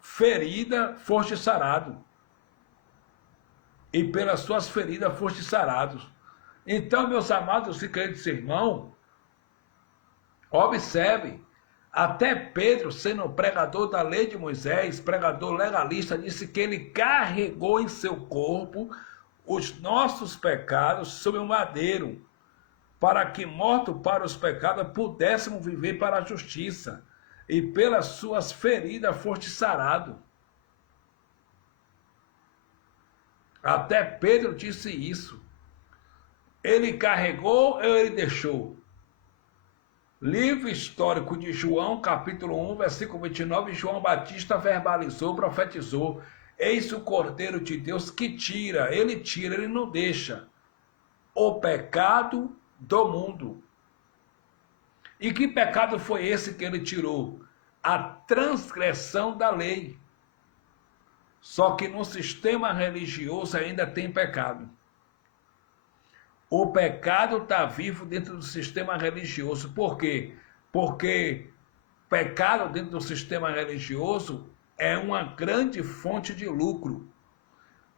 feridas foste sarado. E pelas suas feridas foste sarados. Então, meus amados e queridos irmãos, observe, até Pedro, sendo pregador da lei de Moisés, pregador legalista, disse que ele carregou em seu corpo os nossos pecados sobre o madeiro, para que, morto para os pecados, pudéssemos viver para a justiça, e pelas suas feridas foste sarado. Até Pedro disse isso. Ele carregou ou ele deixou? Livro histórico de João, capítulo 1, versículo 29, João Batista verbalizou, profetizou: Eis o Cordeiro de Deus que tira, ele não deixa o pecado do mundo. E que pecado foi esse que ele tirou? A transgressão da lei. Só que no sistema religioso ainda tem pecado. O pecado está vivo dentro do sistema religioso. Por quê? Porque pecado dentro do sistema religioso é uma grande fonte de lucro,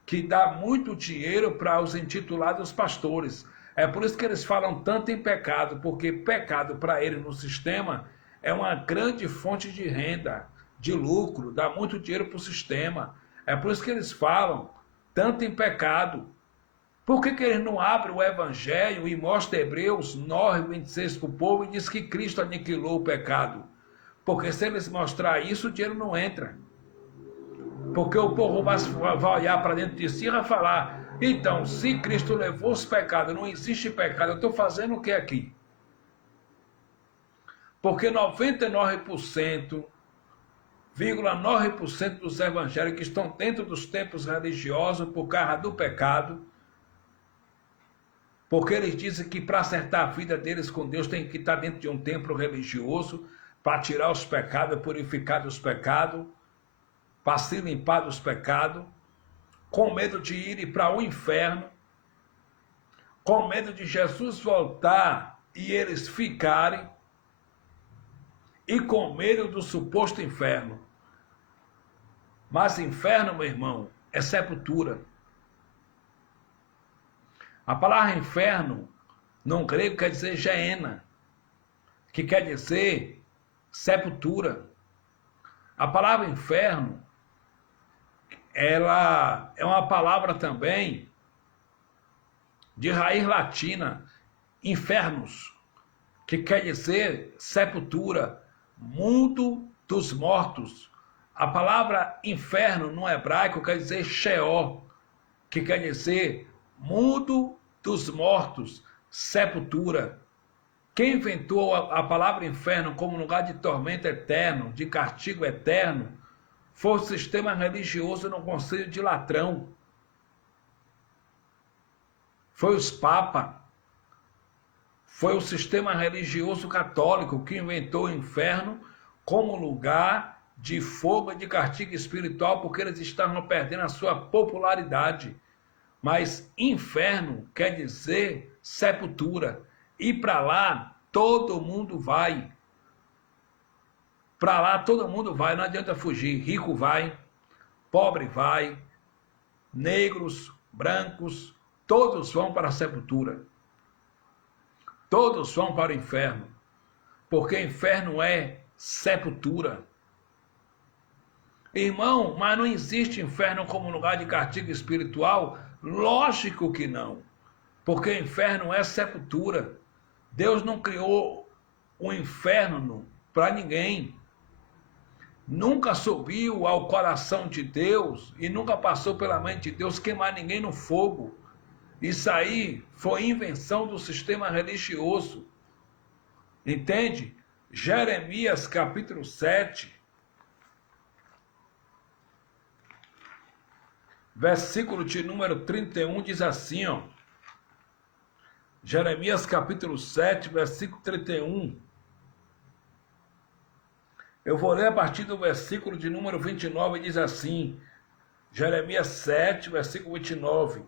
que dá muito dinheiro para os intitulados pastores. É por isso que eles falam tanto em pecado, porque pecado para eles no sistema é uma grande fonte de renda, de lucro, dá muito dinheiro para o sistema. É por isso que eles falam tanto em pecado. Por que eles não abrem o Evangelho e mostram Hebreus 9, 26 para o povo e diz que Cristo aniquilou o pecado? Porque se eles mostrarem isso, o dinheiro não entra. Porque o povo vai olhar para dentro de si e vai falar: então, se Cristo levou os pecados, não existe pecado, eu estou fazendo o que aqui? Porque 99% 99,9% dos evangélicos estão dentro dos templos religiosos por causa do pecado, porque eles dizem que para acertar a vida deles com Deus tem que estar dentro de um templo religioso para tirar os pecados, purificar dos pecados, para se limpar dos pecados, com medo de ir para o inferno, com medo de Jesus voltar e eles ficarem, e com medo do suposto inferno. Mas inferno, meu irmão, é sepultura. A palavra inferno, no grego, quer dizer geena, que quer dizer sepultura. A palavra inferno, ela é uma palavra também de raiz latina, infernos, que quer dizer sepultura, mundo dos mortos. A palavra inferno no hebraico quer dizer Sheol, que quer dizer mundo dos mortos, sepultura. Quem inventou a palavra inferno como lugar de tormento eterno, de castigo eterno, foi o sistema religioso no Concílio de Latrão. Foi os papas. Foi o sistema religioso católico que inventou o inferno como lugar de fogo e de castigo espiritual, porque eles estavam perdendo a sua popularidade. Mas inferno quer dizer sepultura. E para lá todo mundo vai. Para lá todo mundo vai, não adianta fugir. Rico vai, pobre vai, negros, brancos, todos vão para a sepultura. Todos vão para o inferno. Porque inferno é sepultura. Irmão, mas não existe inferno como lugar de castigo espiritual? Lógico que não. Porque inferno é sepultura. Deus não criou o inferno para ninguém. Nunca subiu ao coração de Deus e nunca passou pela mente de Deus queimar ninguém no fogo. Isso aí foi invenção do sistema religioso. Entende? Jeremias capítulo 7, versículo de número 31 diz assim, ó. Jeremias capítulo 7, versículo 31. Eu vou ler a partir do versículo de número 29, diz assim, Jeremias 7, versículo 29.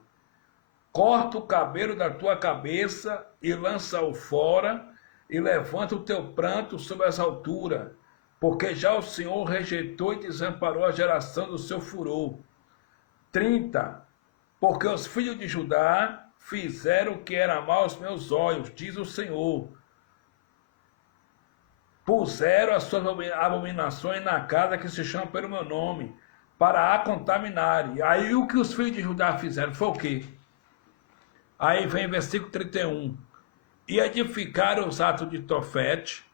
Corta o cabelo da tua cabeça e lança-o fora, e levanta o teu pranto sobre as alturas, porque já o Senhor rejeitou e desamparou a geração do seu furor. 30. Porque os filhos de Judá fizeram o que era mal aos meus olhos, diz o Senhor. Puseram as suas abominações na casa que se chama pelo meu nome, para a contaminarem. Aí o que os filhos de Judá fizeram foi o quê? Aí vem versículo 31. E edificaram os atos de Tofete,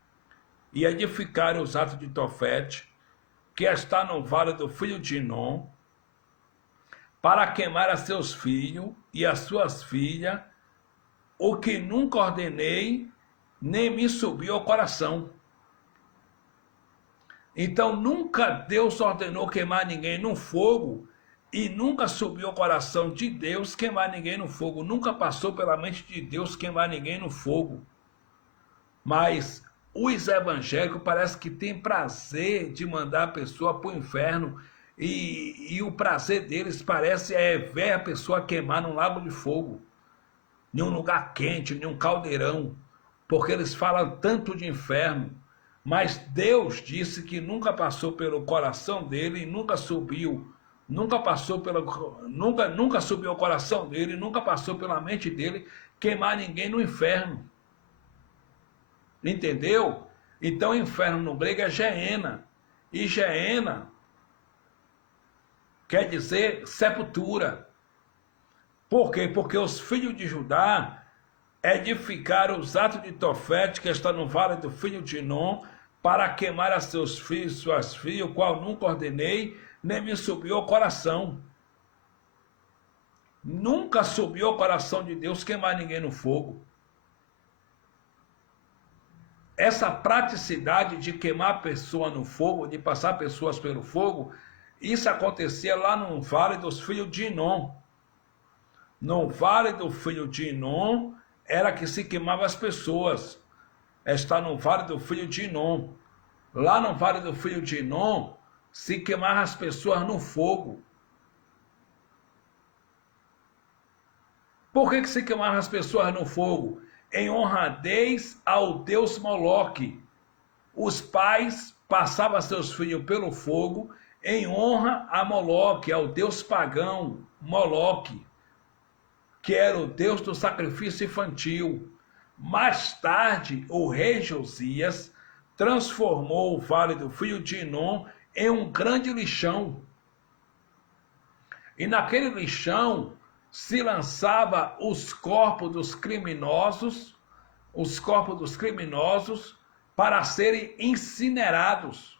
que está no vale do filho de Inom, para queimar a seus filhos e as suas filhas, o que nunca ordenei, nem me subiu ao coração. Então nunca Deus ordenou queimar ninguém no fogo, e nunca subiu ao coração de Deus queimar ninguém no fogo. Nunca passou pela mente de Deus queimar ninguém no fogo. Mas os evangélicos parece que têm prazer de mandar a pessoa para o inferno, e o prazer deles parece ver a pessoa queimar num lago de fogo, em um lugar quente, em um caldeirão, porque eles falam tanto de inferno. Mas Deus disse que nunca passou pelo coração dele, nunca subiu ao coração dele, nunca passou pela mente dele queimar ninguém no inferno. Entendeu? Então inferno no grego é Geena. E Geena quer dizer sepultura. Por quê? Porque os filhos de Judá edificaram os atos de Tofete, que está no vale do filho de Inom, para queimar a seus filhos e suas filhas, o qual nunca ordenei, nem me subiu ao coração. Nunca subiu ao coração de Deus queimar ninguém no fogo. essa praticidade de queimar a pessoa no fogo, de passar pessoas pelo fogo, isso acontecia lá no Vale dos Filhos de Inom. No Vale do Filho de Inom era que se queimava as pessoas. Está no Vale do Filho de Inom. Lá no Vale do Filho de Inom se queimava as pessoas no fogo. Por que se queimavam as pessoas no fogo? Em honradez ao deus Moloque. Os pais passavam seus filhos pelo fogo em honra a Moloque, ao deus pagão Moloque, que era o deus do sacrifício infantil. Mais tarde, o rei Josias transformou o Vale do Filho de Inom em um grande lixão. E naquele lixão se lançava os corpos dos criminosos para serem incinerados.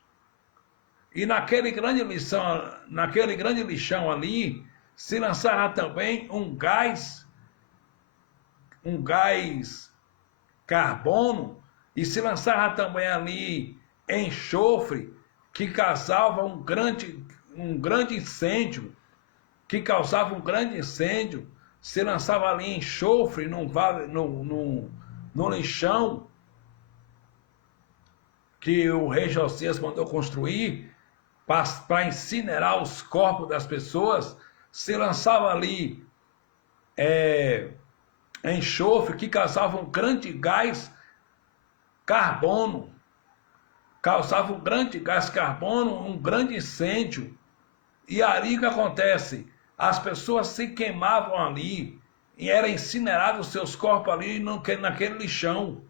E naquele grande lixão ali, se lançava também um gás carbono, e se lançava também ali enxofre, que causava um grande incêndio, se lançava ali enxofre no lixão que o rei Josias mandou construir para incinerar os corpos das pessoas. Se lançava ali enxofre que causava um grande gás carbono, um grande incêndio. E ali o que acontece? As pessoas se queimavam ali e eram incinerados os seus corpos ali naquele lixão.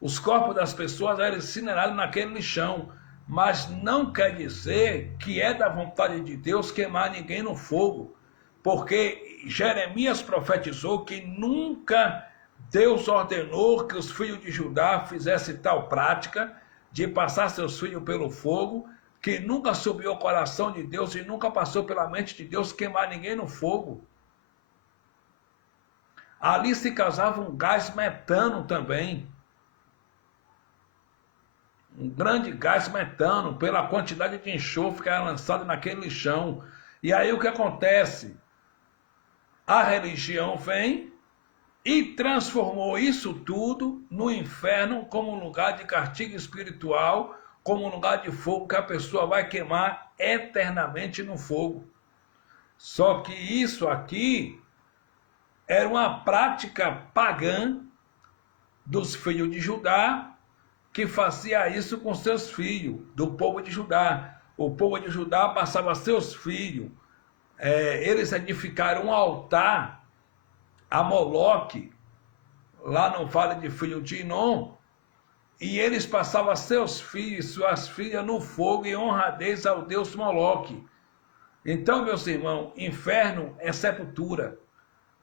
Os corpos das pessoas eram incinerados naquele lixão. Mas não quer dizer que é da vontade de Deus queimar ninguém no fogo. Porque Jeremias profetizou que nunca Deus ordenou que os filhos de Judá fizessem tal prática de passar seus filhos pelo fogo, que nunca subiu ao coração de Deus e nunca passou pela mente de Deus queimar ninguém no fogo. Ali se causava um gás metano também. Um grande gás metano pela quantidade de enxofre que era lançado naquele lixão. E aí o que acontece? A religião vem e transformou isso tudo no inferno como um lugar de castigo espiritual, como um lugar de fogo que a pessoa vai queimar eternamente no fogo. Só que isso aqui era uma prática pagã dos filhos de Judá, que fazia isso com seus filhos, do povo de Judá. O povo de Judá passava seus filhos, eles edificaram um altar a Moloque, lá no Vale de Filho de Inom, e eles passavam seus filhos e suas filhas no fogo em honradez ao deus Moloque. Então, meus irmãos, inferno é sepultura.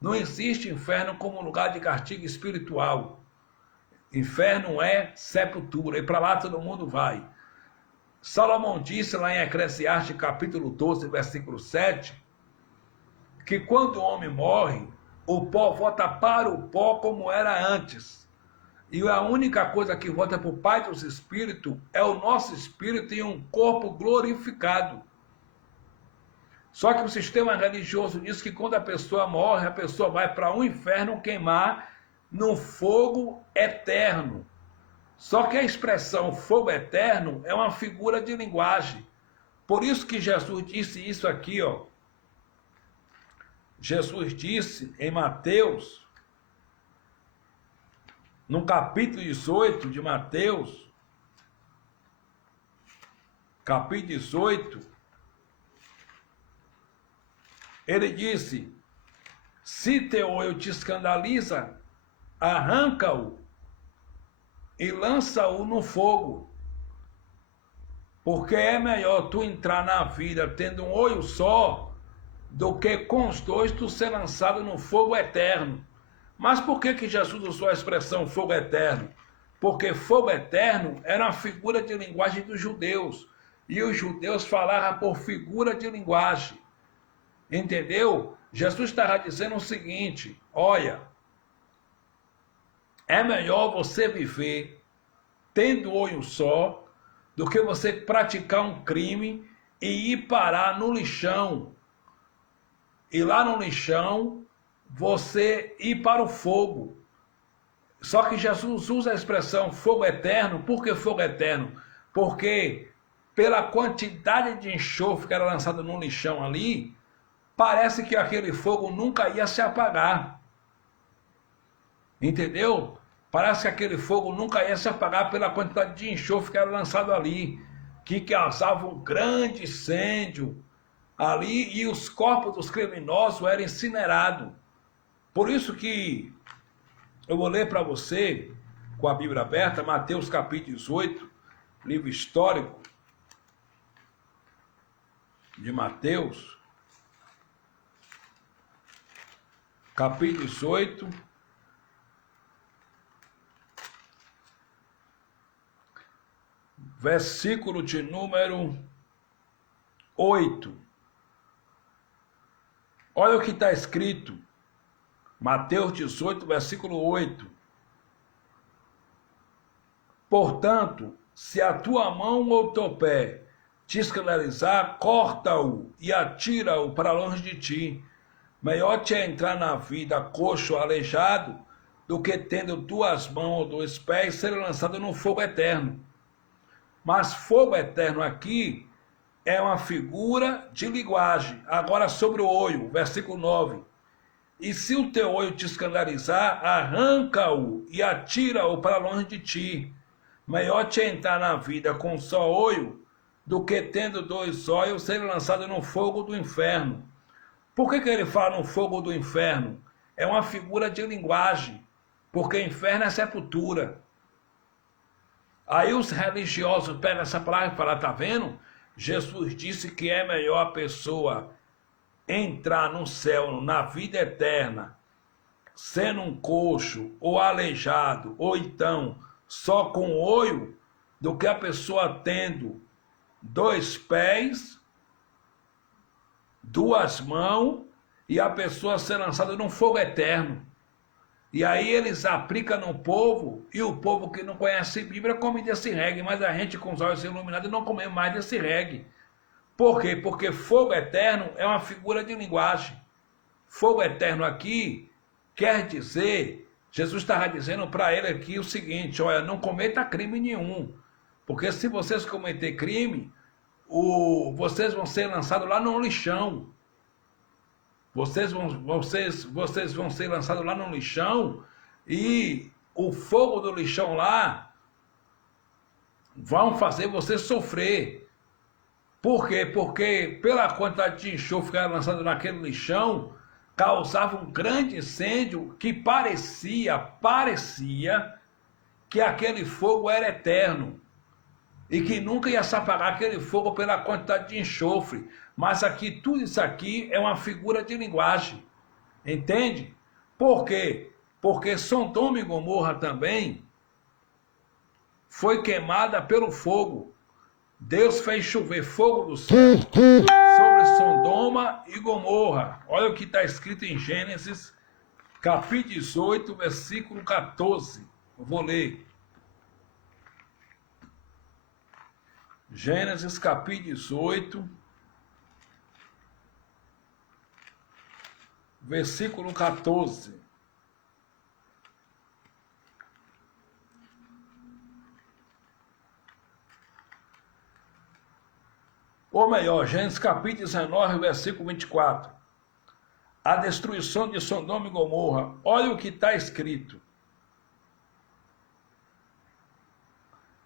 Não existe inferno como lugar de castigo espiritual. Inferno é sepultura, e para lá todo mundo vai. Salomão disse lá em Eclesiastes capítulo 12, versículo 7, que quando o homem morre, o pó volta para o pó como era antes. E a única coisa que volta para o Pai dos Espíritos é o nosso espírito em um corpo glorificado. Só que o sistema religioso diz que quando a pessoa morre, a pessoa vai para um inferno queimar no fogo eterno. Só que a expressão fogo eterno é uma figura de linguagem. Por isso que Jesus disse isso aqui, ó. Jesus disse em Mateus, no capítulo 18 de Mateus, capítulo 18, ele disse: se teu olho te escandaliza, arranca-o e lança-o no fogo, porque é melhor tu entrar na vida tendo um olho só, do que com os dois tu ser lançado no fogo eterno. Mas por que Jesus usou a expressão fogo eterno? Porque fogo eterno era uma figura de linguagem dos judeus, e os judeus falavam por figura de linguagem. Entendeu? Jesus estava dizendo o seguinte: olha, é melhor você viver tendo olho só, do que você praticar um crime e ir parar no lixão. E lá no lixão, você ir para o fogo. Só que Jesus usa a expressão fogo eterno. Por que fogo eterno? Porque pela quantidade de enxofre que era lançado no lixão ali, parece que aquele fogo nunca ia se apagar. Entendeu? Parece que aquele fogo nunca ia se apagar pela quantidade de enxofre que era lançado ali, que causava um grande incêndio ali e os corpos dos criminosos eram incinerados. Por isso que eu vou ler para você, com a Bíblia aberta, Mateus capítulo 18, livro histórico de Mateus, capítulo 18, versículo de número 8. Olha o que está escrito, Mateus 18, versículo 8. Portanto, se a tua mão ou teu pé te escandalizar, corta-o e atira-o para longe de ti. Melhor te é entrar na vida coxo ou aleijado, do que tendo duas mãos ou dois pés ser lançado no fogo eterno. Mas fogo eterno aqui é uma figura de linguagem. Agora sobre o olho, versículo 9. E se o teu olho te escandalizar, arranca-o e atira-o para longe de ti. Melhor te entrar na vida com um só olho, do que tendo dois olhos ser lançado no fogo do inferno. Por que ele fala no fogo do inferno? É uma figura de linguagem, porque inferno é sepultura. Aí os religiosos pegam essa palavra e falam, tá vendo? Jesus disse que é melhor a pessoa entrar no céu, na vida eterna, sendo um coxo, ou aleijado, ou então só com o olho, do que a pessoa tendo dois pés, duas mãos, e a pessoa ser lançada num fogo eterno. E aí eles aplicam no povo, e o povo que não conhece Bíblia come desse reggae, mas a gente com os olhos iluminados não come mais desse reggae. Por quê? Porque fogo eterno é uma figura de linguagem. Fogo eterno aqui quer dizer, Jesus estava dizendo para ele aqui o seguinte, olha, não cometa crime nenhum, porque se vocês cometer crime, vocês vão ser lançados lá no lixão. Vocês vão ser lançados lá no lixão e o fogo do lixão lá vão fazer você sofrer. Por quê? Porque pela quantidade de enxofre que era lançado naquele lixão, causava um grande incêndio que parecia que aquele fogo era eterno e que nunca ia se apagar aquele fogo pela quantidade de enxofre. Mas aqui, tudo isso aqui é uma figura de linguagem, entende? Por quê? Porque Sodoma e Gomorra também foi queimada pelo fogo. Deus fez chover fogo do céu sobre Sodoma e Gomorra. Olha o que está escrito em Gênesis, capítulo 18, versículo 14. Eu vou ler. Gênesis, capítulo 18, versículo 14. Ou melhor, Gênesis capítulo 19, versículo 24. A destruição de Sodoma e Gomorra. Olha o que está escrito.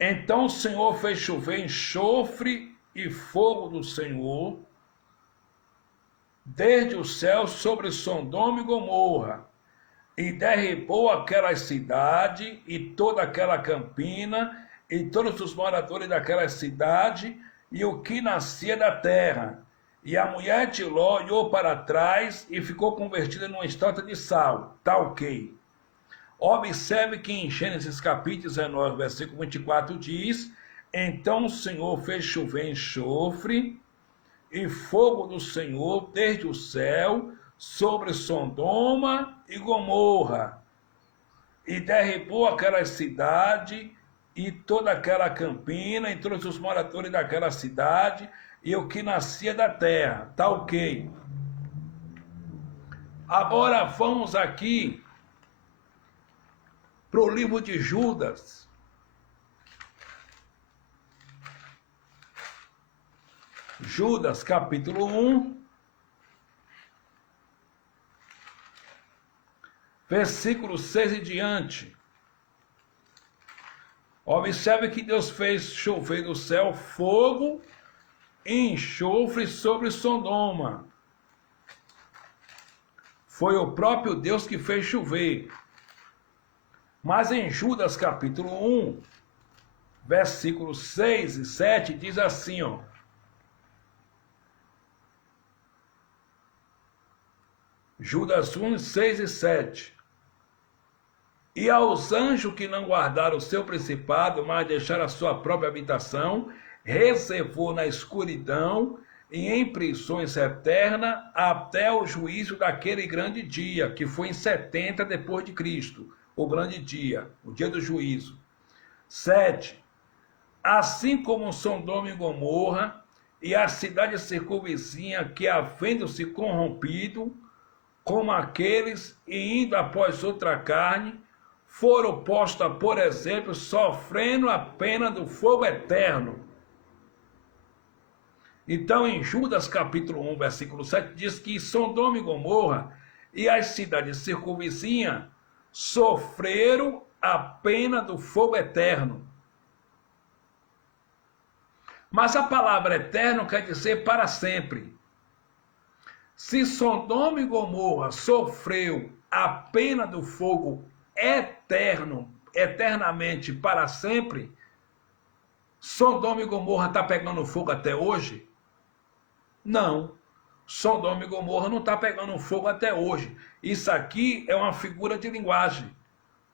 Então o Senhor fez chover enxofre e fogo do Senhor desde o céu sobre Sodoma e Gomorra, e derribou aquela cidade e toda aquela campina e todos os moradores daquela cidade e o que nascia da terra. E a mulher de Ló olhou para trás e ficou convertida numa estátua de sal. Tá ok. Observe que em Gênesis capítulo 19, versículo 24 diz, então o Senhor fez chover enxofre e fogo do Senhor desde o céu sobre Sodoma e Gomorra, e derribou aquela cidade e toda aquela campina, e todos os moradores daquela cidade, e o que nascia da terra. Tá ok. Agora vamos aqui para o livro de Judas. Judas, capítulo 1, versículo 6 e diante. Observe que Deus fez chover do céu fogo e enxofre sobre Sodoma. Foi o próprio Deus que fez chover. Mas em Judas capítulo 1, versículos 6 e 7, diz assim, ó. Judas 1, 6 e 7. E aos anjos que não guardaram o seu principado, mas deixaram a sua própria habitação, reservou na escuridão e em prisões eternas até o juízo daquele grande dia, que foi em 70 depois de Cristo, o grande dia, o dia do juízo. 7. Assim como Sodoma e Gomorra e a cidade circunvizinha que, havendo-se corrompido, como aqueles, e indo após outra carne, foram postas, por exemplo, sofrendo a pena do fogo eterno. Então, em Judas capítulo 1, versículo 7, diz que Sodoma e Gomorra e as cidades circunvizinhas sofreram a pena do fogo eterno. Mas a palavra eterno quer dizer para sempre. Se Sodoma e Gomorra sofreu a pena do fogo eterno, eternamente, para sempre, Sodoma e Gomorra está pegando fogo até hoje? Não. Sodoma e Gomorra não está pegando fogo até hoje. Isso aqui é uma figura de linguagem,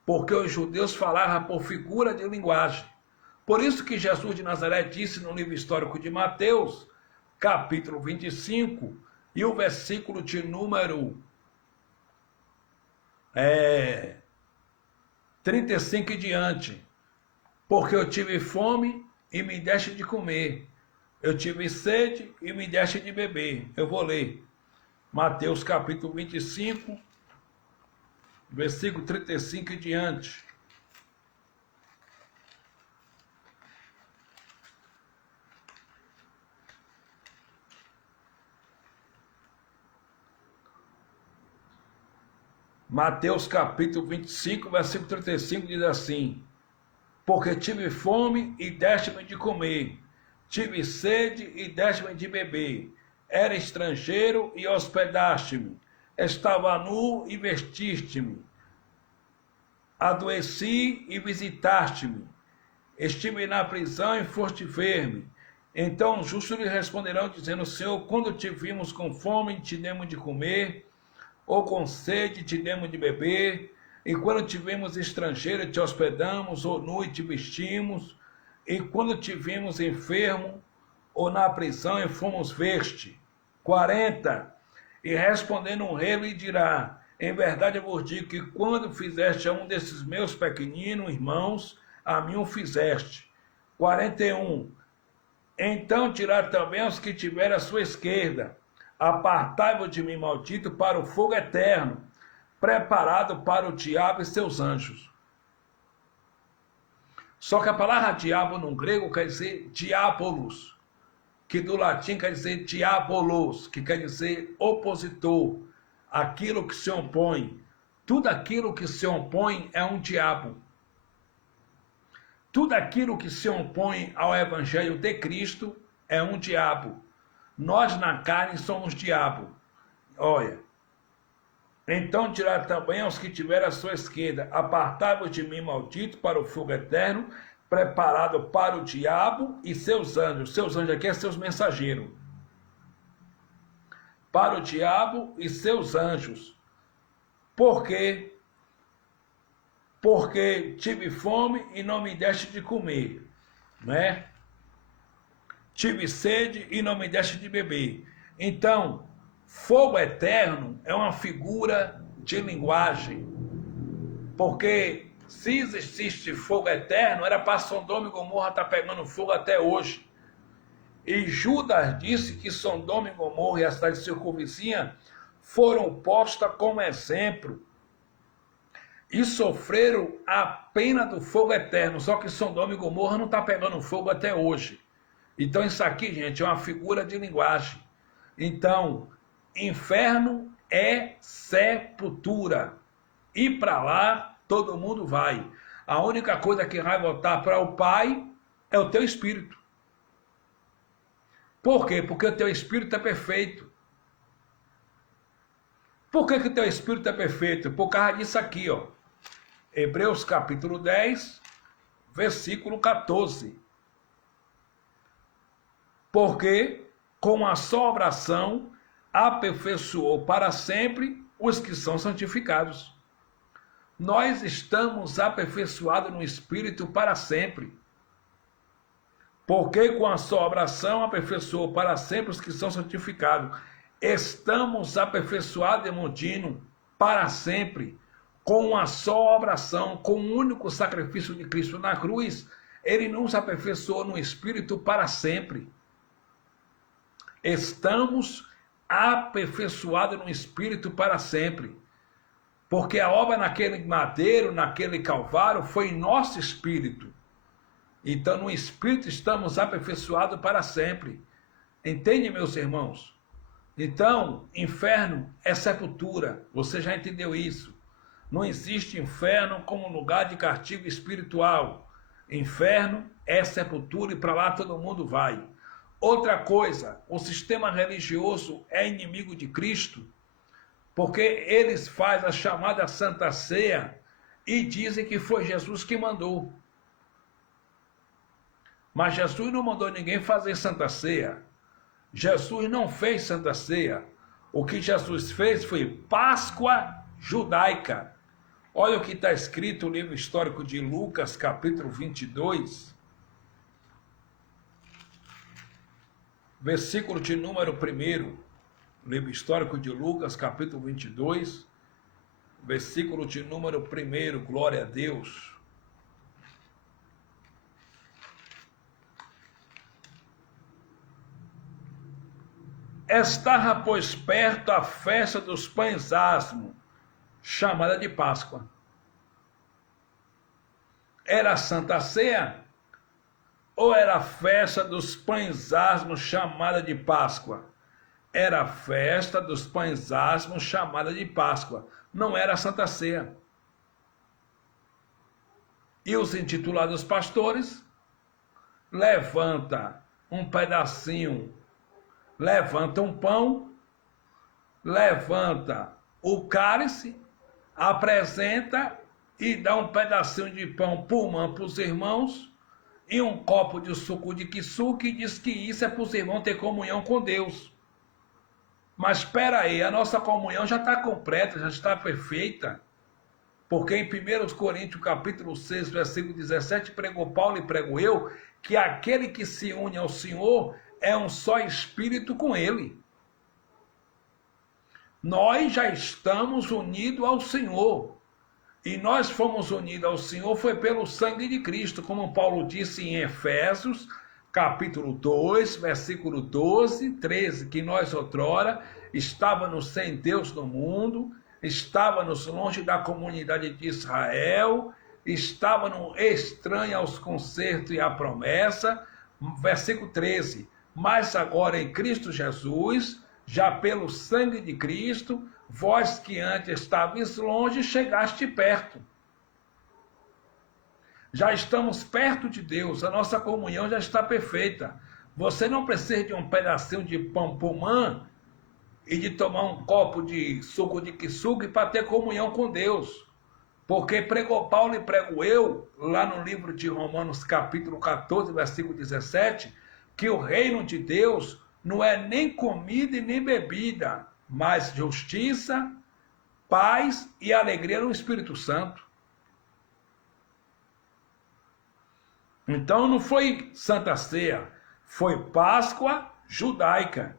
porque os judeus falavam por figura de linguagem. Por isso que Jesus de Nazaré disse no livro histórico de Mateus, capítulo 25, e o versículo de número 35 e diante. Porque eu tive fome e me deste de comer. Eu tive sede e me deste de beber. Eu vou ler. Mateus capítulo 25, versículo 35 e diante. Mateus capítulo 25, versículo 35 diz assim: porque tive fome e deste-me de comer, tive sede e deste-me de beber, era estrangeiro e hospedaste-me, estava nu e vestiste-me, adoeci e visitaste-me, estive na prisão e foste ver-me. Então os justos lhe responderão, dizendo: Senhor, quando te vimos com fome, te demos de comer, ou com sede, te demos de beber, e quando te vimos estrangeiro, te hospedamos, ou nu e te vestimos, e quando te vimos enfermo, ou na prisão, e fomos ver-te. 40. E respondendo um rei lhe dirá: em verdade eu vos digo que quando fizeste a um desses meus pequeninos irmãos, a mim o fizeste. 41. Então dirá também aos que tiverem à sua esquerda: apartai-vos de mim, maldito, para o fogo eterno, preparado para o diabo e seus anjos. Só que a palavra diabo no grego quer dizer diabolos, que do latim quer dizer diabolos, que quer dizer opositor, aquilo que se opõe. Tudo aquilo que se opõe é um diabo. Tudo aquilo que se opõe ao evangelho de Cristo é um diabo. Nós na carne somos diabo. Olha. Então dirá também aos que tiverem à sua esquerda: apartai-vos de mim, maldito, para o fogo eterno, preparado para o diabo e seus anjos. Seus anjos aqui é seus mensageiros. Para o diabo e seus anjos. Por quê? Porque tive fome e não me deste de comer, né? Tive sede e não me deste de beber. Então, fogo eterno é uma figura de linguagem, porque Se existisse fogo eterno, era para Sodoma e Gomorra estar pegando fogo até hoje. E Judas disse que Sodoma e Gomorra e a cidade circunvizinha foram postas como exemplo e sofreram a pena do fogo eterno. Só que Sodoma e Gomorra não está pegando fogo até hoje. Então isso aqui, gente, é uma figura de linguagem. Então, inferno é sepultura. E para lá todo mundo vai. A única coisa que vai voltar para o Pai é o teu espírito. Por quê? Porque o teu espírito é perfeito. Por que o teu espírito é perfeito? Por causa disso aqui, ó. Hebreus capítulo 10, versículo 14. Porque com a só oração aperfeiçoou para sempre os que são santificados. Nós estamos aperfeiçoados no Espírito para sempre. Porque com a só oração aperfeiçoou para sempre os que são santificados. Estamos aperfeiçoados em contínuo para sempre. Com a só oração, com o único sacrifício de Cristo na cruz, ele nos aperfeiçoou no Espírito para sempre. Estamos aperfeiçoados no Espírito para sempre. Porque a obra naquele madeiro, naquele calvário, foi em nosso espírito. Então, no espírito estamos aperfeiçoados para sempre. Entende, meus irmãos? Então, inferno é sepultura. Você já entendeu isso? Não existe inferno como lugar de castigo espiritual. Inferno é sepultura e para lá todo mundo vai. Outra coisa, o sistema religioso é inimigo de Cristo, porque eles fazem a chamada Santa Ceia e dizem que foi Jesus que mandou. Mas Jesus não mandou ninguém fazer Santa Ceia. Jesus não fez Santa Ceia. O que Jesus fez foi Páscoa judaica. Olha o que está escrito no livro histórico de Lucas, capítulo 22, versículo de número 1. Livro histórico de Lucas, capítulo 22, versículo de número 1, glória a Deus. Estava, pois, perto a festa dos pães asmos, chamada de Páscoa. Era a Santa Ceia ou era a festa dos pães asmos, chamada de Páscoa? Era a festa dos pães asmos, chamada de Páscoa. Não era a Santa Ceia. E os intitulados pastores levanta um pedacinho, levanta um pão, levanta o cálice, apresenta e dá um pedacinho de pão pulmã para os irmãos e um copo de suco de quiçuque e diz que isso é para os irmãos ter comunhão com Deus. Mas espera aí, a nossa comunhão já está completa, já está perfeita. Porque em 1 Coríntios capítulo 6, versículo 17, pregou Paulo e prego eu, que aquele que se une ao Senhor é um só espírito com ele. Nós já estamos unidos ao Senhor. E nós fomos unidos ao Senhor foi pelo sangue de Cristo, como Paulo disse em Efésios, capítulo 2, versículo 12, 13, que nós outrora estávamos sem Deus no mundo, estávamos longe da comunidade de Israel, estávamos estranhos aos concertos e à promessa. Versículo 13, mas agora em Cristo Jesus, já pelo sangue de Cristo, vós que antes estavais longe, chegaste perto. Já estamos perto de Deus, a nossa comunhão já está perfeita. Você não precisa de um pedacinho de pão pumã e de tomar um copo de suco de quiçuque para ter comunhão com Deus. Porque pregou Paulo e prego eu, lá no livro de Romanos capítulo 14, versículo 17, que o reino de Deus não é nem comida e nem bebida, mas justiça, paz e alegria no Espírito Santo. Então não foi Santa Ceia, foi Páscoa judaica.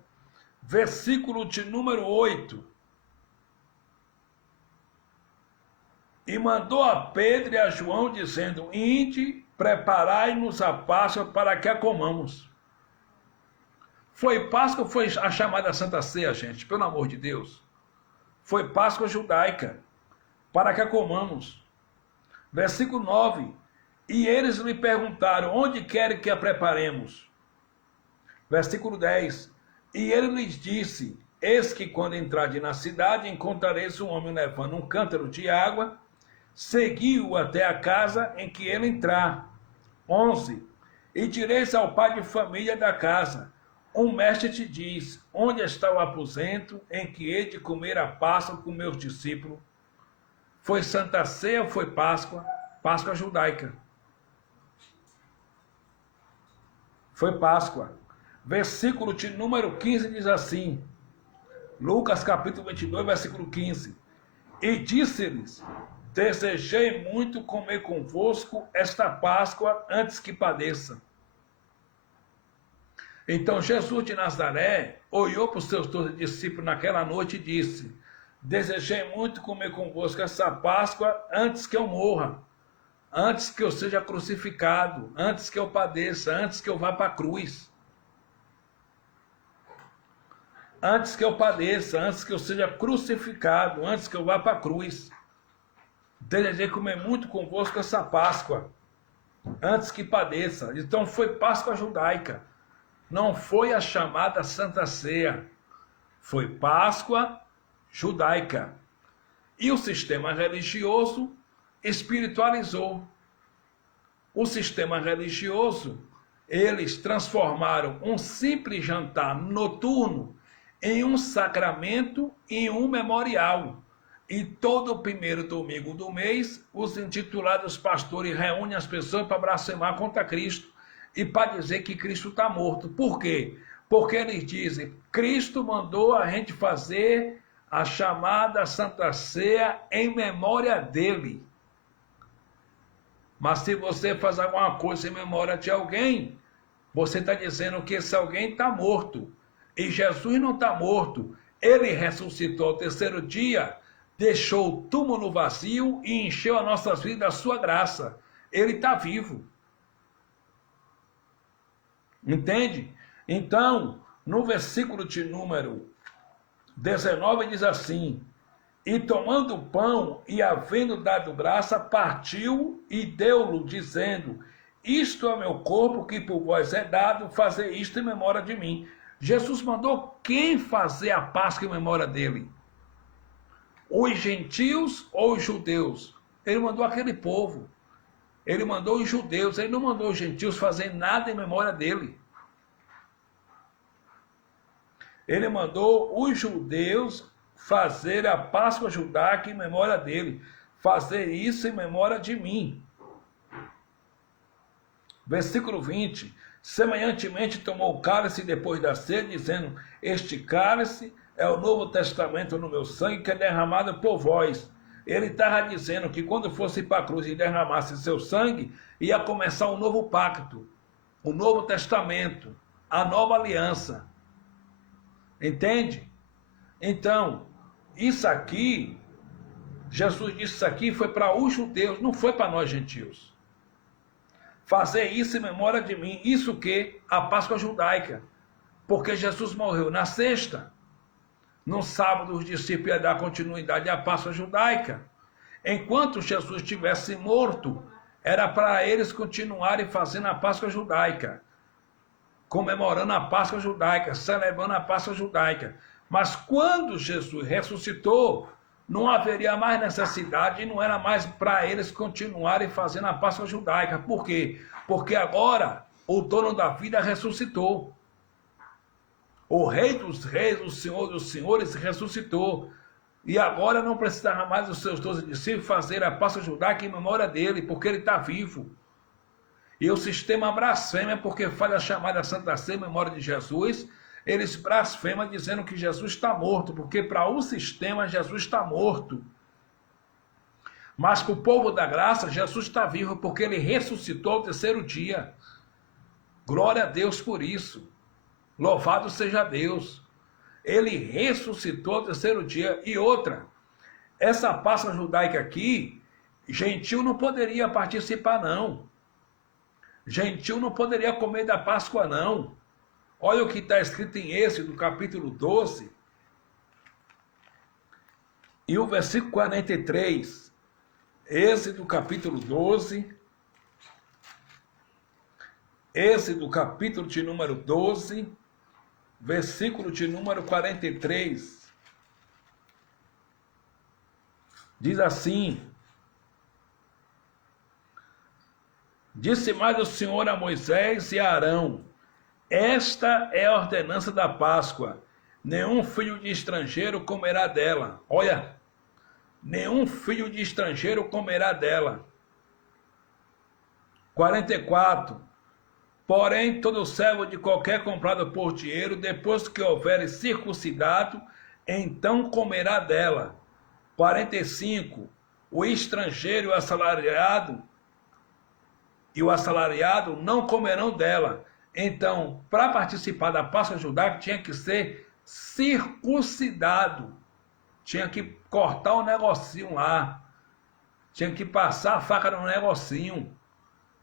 Versículo de número 8. E mandou a Pedro e a João, dizendo: Ide, preparai-nos a Páscoa para que a comamos. Foi Páscoa ou foi a chamada Santa Ceia, gente? Pelo amor de Deus. Foi Páscoa judaica, para que a comamos. Versículo 9. E eles lhe perguntaram: onde querem que a preparemos? Versículo 10. E ele lhes disse: eis que quando entrardes na cidade, encontrareis um homem levando um cântaro de água, segui-o até a casa em que ele entrar. 11. E direis ao pai de família da casa: um mestre te diz, onde está o aposento em que hei de comer a Páscoa com meus discípulos? Foi Santa Ceia ou foi Páscoa? Páscoa judaica. Foi Páscoa. Versículo de número 15 diz assim, Lucas capítulo 22, versículo 15. E disse-lhes: desejei muito comer convosco esta Páscoa antes que padeça. Então Jesus de Nazaré olhou para os seus 12 discípulos naquela noite e disse: desejei muito comer convosco essa Páscoa antes que eu morra, antes que eu seja crucificado, antes que eu padeça, antes que eu vá para a cruz. Antes que eu padeça, antes que eu seja crucificado, antes que eu vá para a cruz. Desejei comer muito convosco essa Páscoa, antes que padeça. Então foi Páscoa judaica. Não foi a chamada Santa Ceia. Foi Páscoa judaica. E o sistema religioso espiritualizou. O sistema religioso, eles transformaram um simples jantar noturno em um sacramento e um memorial. E todo primeiro domingo do mês, os intitulados pastores reúnem as pessoas para blasfemar contra Cristo e para dizer que Cristo está morto. Por quê? Porque eles dizem, Cristo mandou a gente fazer a chamada Santa Ceia em memória dele. Mas se você faz alguma coisa em memória de alguém, você está dizendo que esse alguém está morto. E Jesus não está morto. Ele ressuscitou ao terceiro dia, deixou o túmulo vazio e encheu as nossas vidas da sua graça. Ele está vivo. Entende? Então, no versículo de número 19 diz assim, e tomando o pão e havendo dado graça, partiu e deu-lo, dizendo, isto é meu corpo que por vós é dado, fazer isto em memória de mim. Jesus mandou quem fazer a Páscoa em memória dele? Os gentios ou os judeus? Ele mandou aquele povo. Ele mandou os judeus, ele não mandou os gentios fazer nada em memória dele. Ele mandou os judeus fazer a Páscoa judaica em memória dele. Fazer isso em memória de mim. Versículo 20. Semelhantemente tomou o cálice depois da ceia, dizendo, este cálice é o Novo Testamento no meu sangue que é derramado por vós. Ele estava dizendo que quando fosse para a cruz e derramasse seu sangue, ia começar um novo pacto, o Novo Testamento, a nova aliança. Entende? Então, isso aqui, Jesus disse isso aqui foi para os judeus, não foi para nós gentios. Fazer isso em memória de mim, isso que? A Páscoa judaica. Porque Jesus morreu na sexta. No sábado, os discípulos iam dar continuidade à Páscoa judaica. Enquanto Jesus estivesse morto, era para eles continuarem fazendo a Páscoa judaica, comemorando a Páscoa judaica, celebrando a Páscoa judaica. Mas quando Jesus ressuscitou, não haveria mais necessidade e não era mais para eles continuarem fazendo a Páscoa judaica. Por quê? Porque agora o dono da vida ressuscitou. O Rei dos Reis, o Senhor dos Senhores ressuscitou. E agora não precisava mais os seus 12 discípulos fazer a Páscoa judaica em memória dele, porque ele está vivo. E o sistema blasfema porque faz a chamada Santa Ceia em memória de Jesus. Eles blasfemam dizendo que Jesus está morto, porque para o sistema Jesus está morto. Mas para o povo da graça, Jesus está vivo, porque ele ressuscitou ao terceiro dia. Glória a Deus por isso. Louvado seja Deus. Ele ressuscitou ao terceiro dia. E outra, essa Páscoa judaica aqui, Gentil não poderia participar, não. Gentil não poderia comer da Páscoa, não. Olha o que está escrito em Êxodo, capítulo 12, e o versículo 43. Êxodo, capítulo 12, Êxodo, capítulo de número 12, versículo de número 43. Diz assim: Disse mais o Senhor a Moisés e a Arão: Esta é a ordenança da Páscoa. Nenhum filho de estrangeiro comerá dela. Olha, nenhum filho de estrangeiro comerá dela. 44. Porém, todo servo de qualquer comprado por dinheiro, depois que houver circuncidado, então comerá dela. 45. O estrangeiro e o assalariado não comerão dela. Então, para participar da Páscoa judaica, tinha que ser circuncidado. Tinha que cortar o negocinho lá. Tinha que passar a faca no negocinho.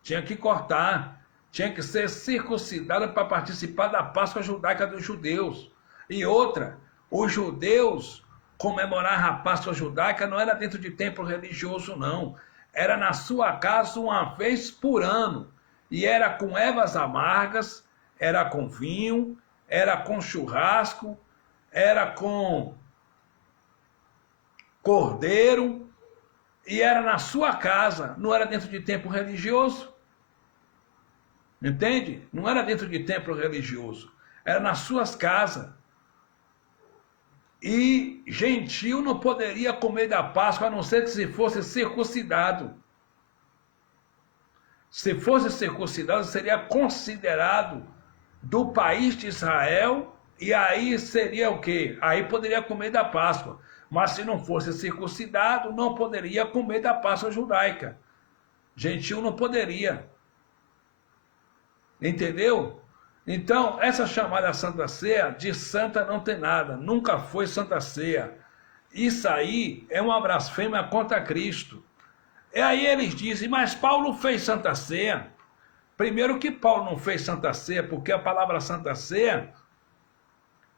Tinha que cortar. Tinha que ser circuncidado para participar da Páscoa judaica dos judeus. E outra, os judeus comemorar a Páscoa judaica não era dentro de templo religioso, não. Era na sua casa uma vez por ano. E era com ervas amargas, era com vinho, era com churrasco, era com cordeiro, e era na sua casa, não era dentro de templo religioso. Entende? Não era dentro de templo religioso, era nas suas casas. E gentil não poderia comer da Páscoa, a não ser que se fosse circuncidado. Se fosse circuncidado, seria considerado do país de Israel, e aí seria o quê? Aí poderia comer da Páscoa. Mas se não fosse circuncidado, não poderia comer da Páscoa judaica. Gentil não poderia. Entendeu? Então, essa chamada Santa Ceia, de santa não tem nada, nunca foi Santa Ceia. Isso aí é uma blasfêmia contra Cristo. E aí eles dizem, mas Paulo fez Santa Ceia. Primeiro que Paulo não fez Santa Ceia, porque a palavra Santa Ceia,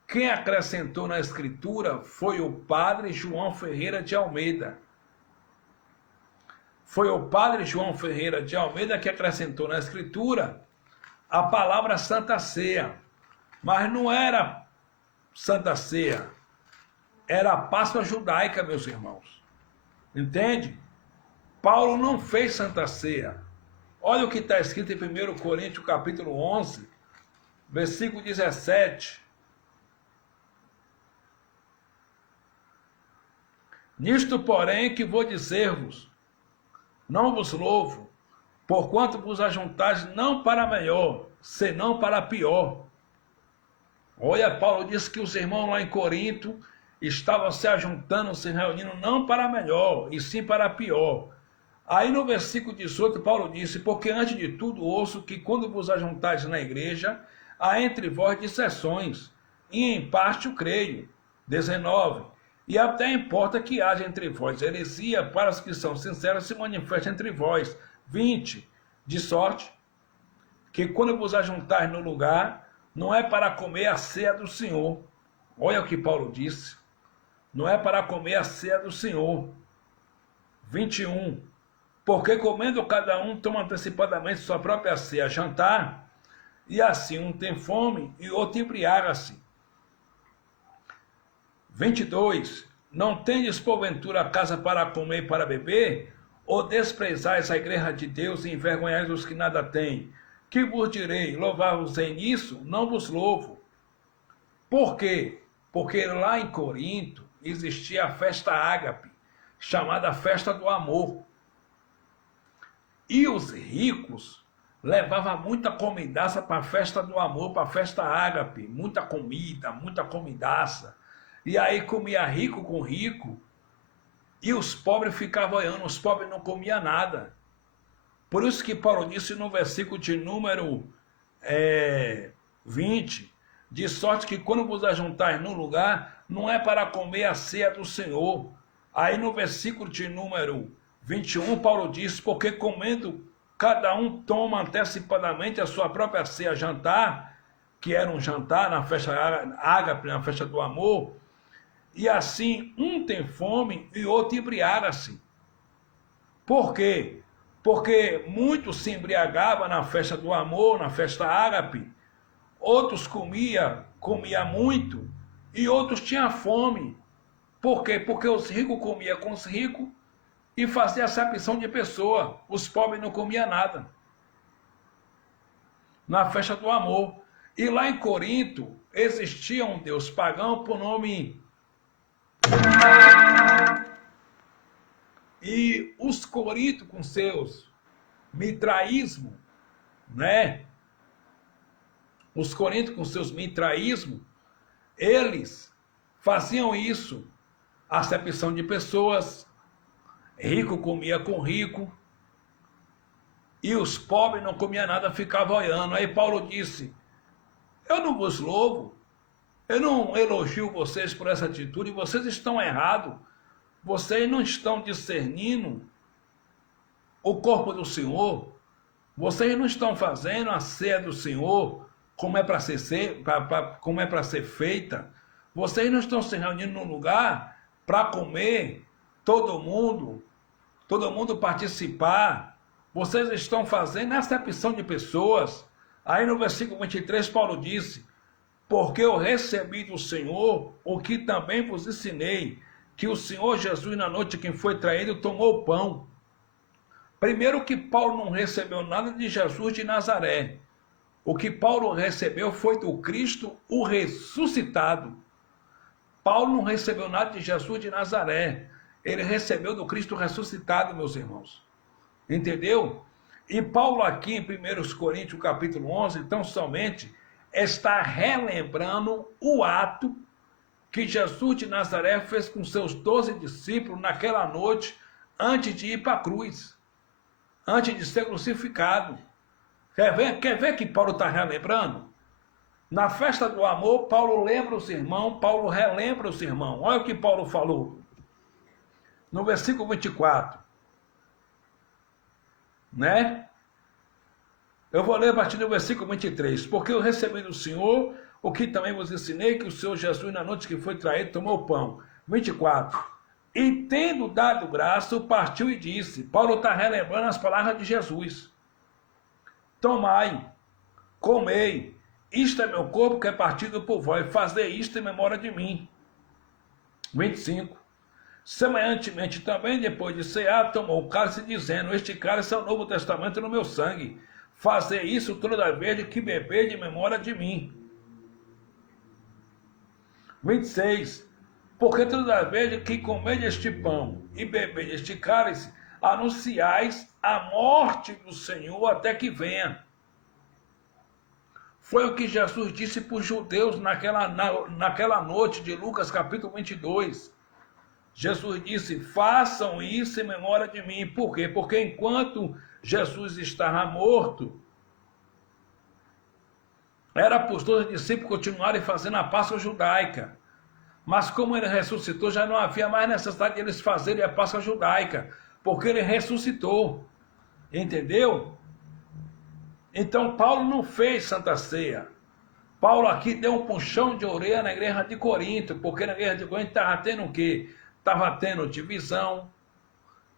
quem acrescentou na Escritura foi o padre João Ferreira de Almeida. Foi o padre João Ferreira de Almeida que acrescentou na Escritura a palavra Santa Ceia, mas não era Santa Ceia, era a Páscoa judaica, meus irmãos. Entende? Paulo não fez Santa Ceia. Olha o que está escrito em 1 Coríntios, capítulo 11, versículo 17. Nisto, porém, que vou dizer-vos, não vos louvo, porquanto vos ajuntais não para melhor, senão para pior. Olha, Paulo disse que os irmãos lá em Corinto estavam se ajuntando, se reunindo não para melhor, e sim para pior. Aí no versículo 18, Paulo disse, porque antes de tudo ouço que quando vos ajuntais na igreja, há entre vós dissensões, e em parte o creio. 19. E até importa que haja entre vós heresia, para os que são sinceros se manifestem entre vós. 20. De sorte que quando vos ajuntais no lugar, não é para comer a ceia do Senhor. Olha o que Paulo disse. Não é para comer a ceia do Senhor. 21. Porque comendo cada um toma antecipadamente sua própria ceia, jantar, e assim um tem fome e outro embriaga-se. 22. Não tendes porventura a casa para comer e para beber? Ou desprezais a igreja de Deus e envergonhais os que nada têm? Que vos direi, louvar-vos-ei nisso? Não vos louvo. Por quê? Porque lá em Corinto existia a festa ágape, chamada festa do amor. E os ricos levavam muita comidaça para a festa do amor, para a festa ágape, muita comida, muita comidaça. E aí comia rico com rico, e os pobres ficavam olhando, os pobres não comiam nada. Por isso que Paulo disse no versículo de número 20, de sorte que quando vos ajuntais num lugar, não é para comer a ceia do Senhor. Aí no versículo de número 21, Paulo diz, porque comendo, cada um toma antecipadamente a sua própria ceia jantar, que era um jantar na festa ágape, na festa do amor, e assim um tem fome e outro embriaga-se. Por quê? Porque muitos se embriagavam na festa do amor, na festa ágape, outros comia muito, e outros tinham fome. Por quê? Porque os ricos comiam com os ricos e faziam acepção de pessoa. Os pobres não comiam nada. Na festa do amor. E lá em Corinto existia um deus pagão por nome. E os coríntios com seus mitraísmos, né? Os coríntios com seus mitraísmos, eles faziam isso, acepção de pessoas, rico comia com rico, e os pobres não comiam nada, ficavam olhando. Aí Paulo disse, eu não vos louvo, eu não elogio vocês por essa atitude, vocês estão errados, vocês não estão discernindo o corpo do Senhor, vocês não estão fazendo a ceia do Senhor como é para ser feita, vocês não estão se reunindo num lugar para comer, todo mundo participar, vocês estão fazendo acepção de pessoas. Aí no versículo 23 Paulo disse, porque eu recebi do Senhor o que também vos ensinei, que o Senhor Jesus na noite que foi traído tomou o pão. Primeiro que Paulo não recebeu nada de Jesus de Nazaré. O que Paulo recebeu foi do Cristo, o ressuscitado. Paulo não recebeu nada de Jesus de Nazaré. Ele recebeu do Cristo ressuscitado, meus irmãos. Entendeu? E Paulo aqui em 1 Coríntios capítulo 11, então somente está relembrando o ato que Jesus de Nazaré fez com seus 12 discípulos naquela noite, antes de ir para a cruz, antes de ser crucificado. Quer ver que Paulo está relembrando? Na festa do amor, Paulo lembra os irmãos, Paulo relembra os irmãos. Olha o que Paulo falou. No versículo 24. Né? Eu vou ler a partir do versículo 23. Porque eu recebi do Senhor o que também vos ensinei, que o Senhor Jesus, na noite que foi traído, tomou o pão. 24. E tendo dado graça, partiu e disse. Paulo está relembrando as palavras de Jesus. Tomai, comei, isto é meu corpo que é partido por vós, fazei isto em memória de mim. 25. Semelhantemente também, depois de cear, tomou o cálice, dizendo, este cálice é o Novo Testamento no meu sangue. Fazei isso toda vez que beber de memória de mim. 26. Porque toda vez que comer este pão e beber este cálice, anunciais a morte do Senhor até que venha. Foi o que Jesus disse para os judeus naquela noite de Lucas capítulo 22. Jesus disse, façam isso em memória de mim. Por quê? Porque enquanto Jesus estava morto, era para os 12 discípulos continuarem fazendo a Páscoa judaica. Mas como ele ressuscitou, já não havia mais necessidade de eles fazerem a Páscoa judaica, porque ele ressuscitou. Entendeu? Então Paulo não fez Santa Ceia. Paulo aqui deu um puxão de orelha na igreja de Corinto, porque na igreja de Corinto estava tendo o quê? Estava tendo divisão,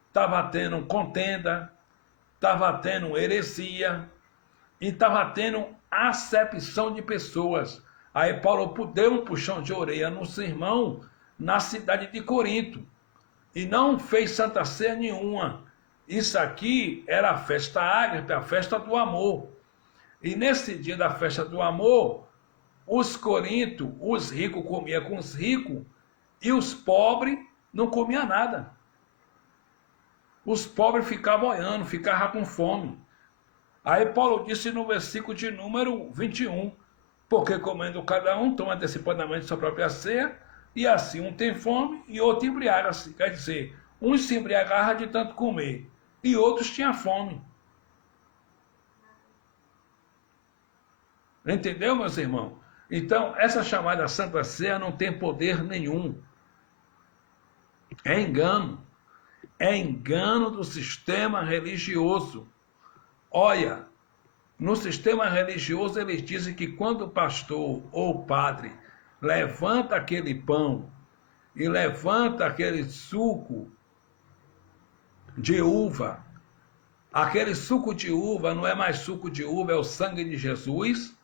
estava tendo contenda, estava tendo heresia, e estava tendo acepção de pessoas. Aí Paulo deu um puxão de orelha no sermão na cidade de Corinto, e não fez Santa Ceia nenhuma. Isso aqui era a festa ágape, a festa do amor. E nesse dia da festa do amor, os coríntios, os ricos comiam com os ricos, e os pobres não comiam nada. Os pobres ficavam olhando, ficavam com fome. Aí Paulo disse no versículo de número 21, porque comendo cada um, toma antecipadamente sua própria ceia, e assim um tem fome e outro embriaga-se. Quer dizer, uns se embriagavam de tanto comer, e outros tinham fome. Entendeu, meus irmãos? Então, essa chamada Santa Ceia não tem poder nenhum. É engano. é engano do sistema religioso. Olha, no sistema religioso eles dizem que quando o pastor ou o padre levanta aquele pão e levanta aquele suco de uva, aquele suco de uva não é mais suco de uva, é o sangue de Jesus,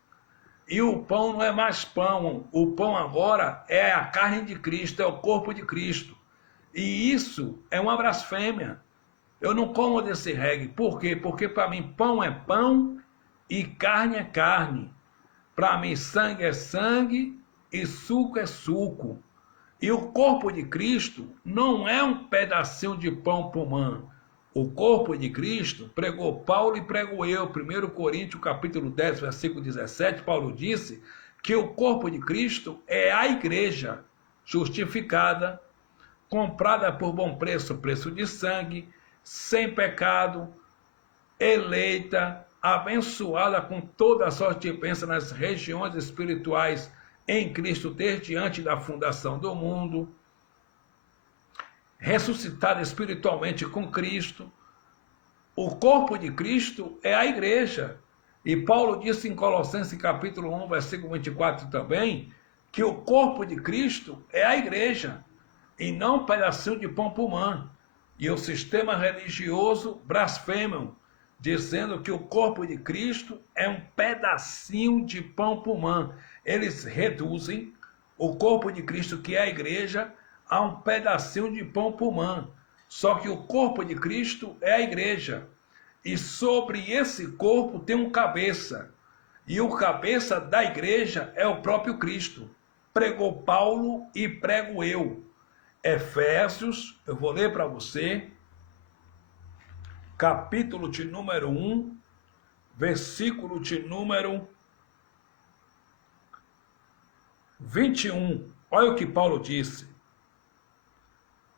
e o pão não é mais pão, o pão agora é a carne de Cristo, é o corpo de Cristo. E isso é uma blasfêmia. Eu não como desse reggae. Por quê? Porque para mim pão é pão e carne é carne. Para mim sangue é sangue e suco é suco. E o corpo de Cristo não é um pedacinho de pão pumã. O corpo de Cristo, pregou Paulo e prego eu. 1 Coríntios capítulo 10, versículo 17, Paulo disse que o corpo de Cristo é a igreja justificada, comprada por bom preço, preço de sangue, sem pecado, eleita, abençoada com toda a sorte de bênção nas regiões espirituais em Cristo desde antes da fundação do mundo, ressuscitada espiritualmente com Cristo. O corpo de Cristo é a igreja. E Paulo disse em Colossenses capítulo 1, versículo 24 também, que o corpo de Cristo é a igreja, e não um pedacinho de pão pumã. E o sistema religioso blasfemam, dizendo que o corpo de Cristo é um pedacinho de pão pumã. Eles reduzem o corpo de Cristo, que é a igreja, a um pedacinho de pão pumã. Só que o corpo de Cristo é a igreja. E sobre esse corpo tem um cabeça. E o cabeça da igreja é o próprio Cristo. Pregou Paulo e prego eu. Efésios, eu vou ler para você, capítulo de número 1, versículo de número 21. Olha o que Paulo disse.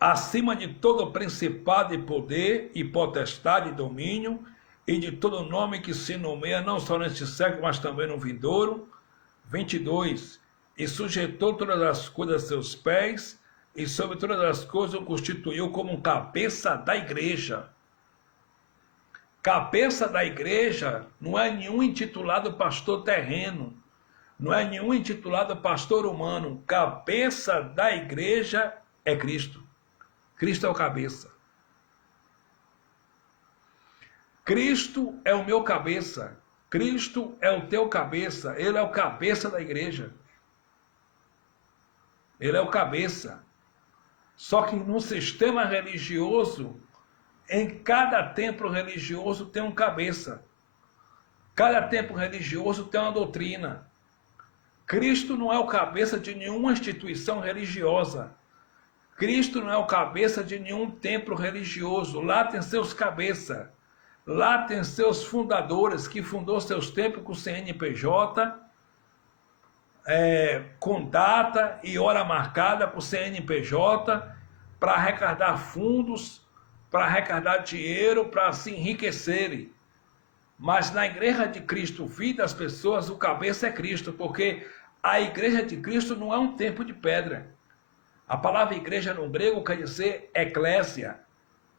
Acima de todo principado e poder e potestade e domínio, e de todo nome que se nomeia, não só neste século, mas também no vindouro. 22. E sujeitou todas as coisas a seus pés, e sobre todas as coisas o constituiu como cabeça da igreja. Cabeça da igreja não é nenhum intitulado pastor terreno, não é nenhum intitulado pastor humano. Cabeça da igreja é Cristo. Cristo é o cabeça. Cristo é o meu cabeça. Cristo é o teu cabeça. Ele é o cabeça da igreja. Ele é o cabeça. Só que no sistema religioso, em cada templo religioso tem um cabeça. Cada templo religioso tem uma doutrina. Cristo não é o cabeça de nenhuma instituição religiosa. Cristo não é o cabeça de nenhum templo religioso. Lá tem seus cabeças. Lá tem seus fundadores, que fundou seus templos com CNPJ, com data e hora marcada por CNPJ, para arrecadar fundos, para arrecadar dinheiro, para se enriquecerem. Mas na igreja de Cristo, vida das pessoas, o cabeça é Cristo, porque a igreja de Cristo não é um templo de pedra. A palavra igreja no grego quer dizer eclésia,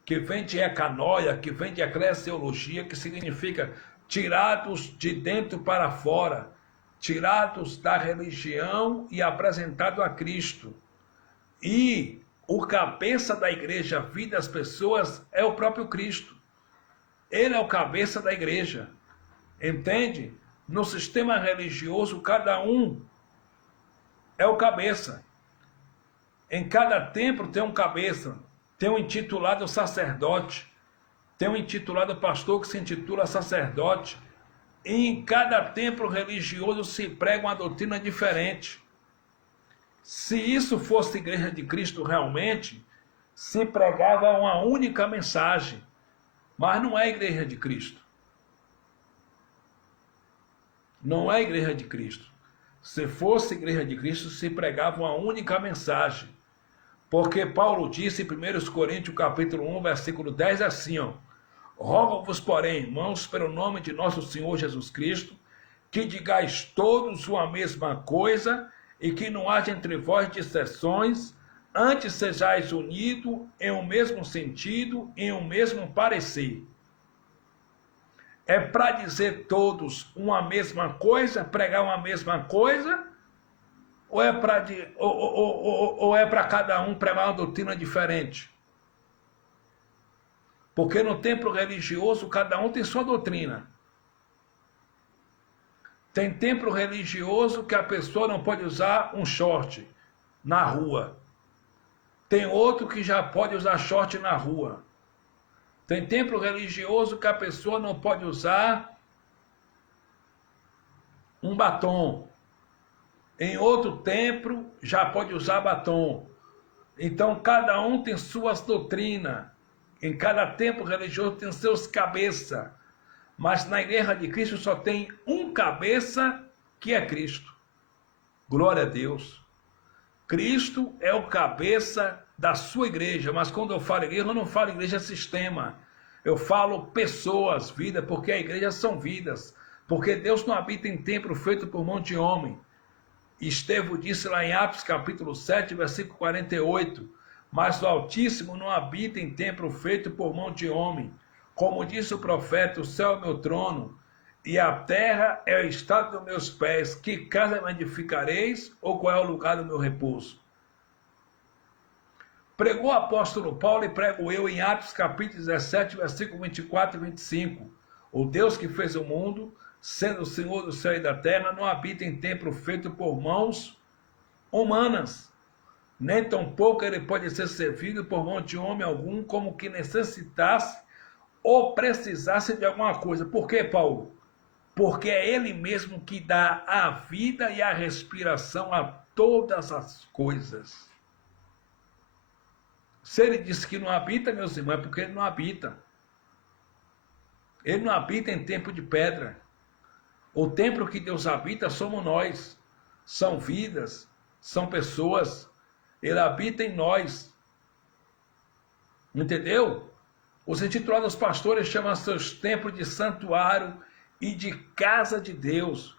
que vem de ecanoia, que vem de eclesiologia, que significa tirados de dentro para fora, tirados da religião e apresentado a Cristo. E o cabeça da igreja, vida das pessoas, é o próprio Cristo. Ele é o cabeça da igreja. Entende? No sistema religioso, cada um é o cabeça. Em cada templo tem um cabeça, tem um intitulado sacerdote, tem um intitulado pastor que se intitula sacerdote. E em cada templo religioso se prega uma doutrina diferente. Se isso fosse igreja de Cristo realmente, se pregava uma única mensagem. Mas não é igreja de Cristo. Não é igreja de Cristo. Se fosse igreja de Cristo, se pregava uma única mensagem. Porque Paulo disse em 1 Coríntios capítulo 1, versículo 10, assim, ó: rogo-vos, porém, irmãos, pelo nome de nosso Senhor Jesus Cristo, que digais todos uma mesma coisa, e que não haja entre vós dissensões, antes sejais unidos em um mesmo sentido, em um mesmo parecer. É para dizer todos uma mesma coisa, pregar uma mesma coisa, ou é para cada um pregar uma doutrina diferente? Porque no templo religioso cada um tem sua doutrina. Tem templo religioso que a pessoa não pode usar um short na rua. Tem outro que já pode usar short na rua. Tem templo religioso que a pessoa não pode usar um batom. Em outro templo já pode usar batom. Então cada um tem suas doutrinas. Em cada templo religioso tem seus cabeças. Mas na igreja de Cristo só tem um cabeça, que é Cristo. Glória a Deus. Cristo é o cabeça da sua igreja, mas quando eu falo igreja, eu não falo igreja sistema. Eu falo pessoas, vida, porque a igreja são vidas. Porque Deus não habita em templo feito por mão de homem. Estevão disse lá em Atos capítulo 7, versículo 48, mas o Altíssimo não habita em templo feito por mão de homem. Como disse o profeta, o céu é meu trono, e a terra é o estado dos meus pés. Que casa me edificareis, ou qual é o lugar do meu repouso? Pregou o apóstolo Paulo e prego eu em Atos capítulo 17, versículo 24 e 25. O Deus que fez o mundo, sendo o Senhor do céu e da terra, não habita em templo feito por mãos humanas, nem tampouco ele pode ser servido por mão de homem algum, como que necessitasse ou precisasse de alguma coisa. Por quê, Paulo? Porque é ele mesmo que dá a vida e a respiração a todas as coisas. Se ele disse que não habita, meus irmãos, é porque ele não habita. Ele não habita em templo de pedra. O templo que Deus habita somos nós. São vidas, são pessoas. Ele habita em nós. Entendeu? Os intitulados pastores chamam seus templos de santuário e de casa de Deus.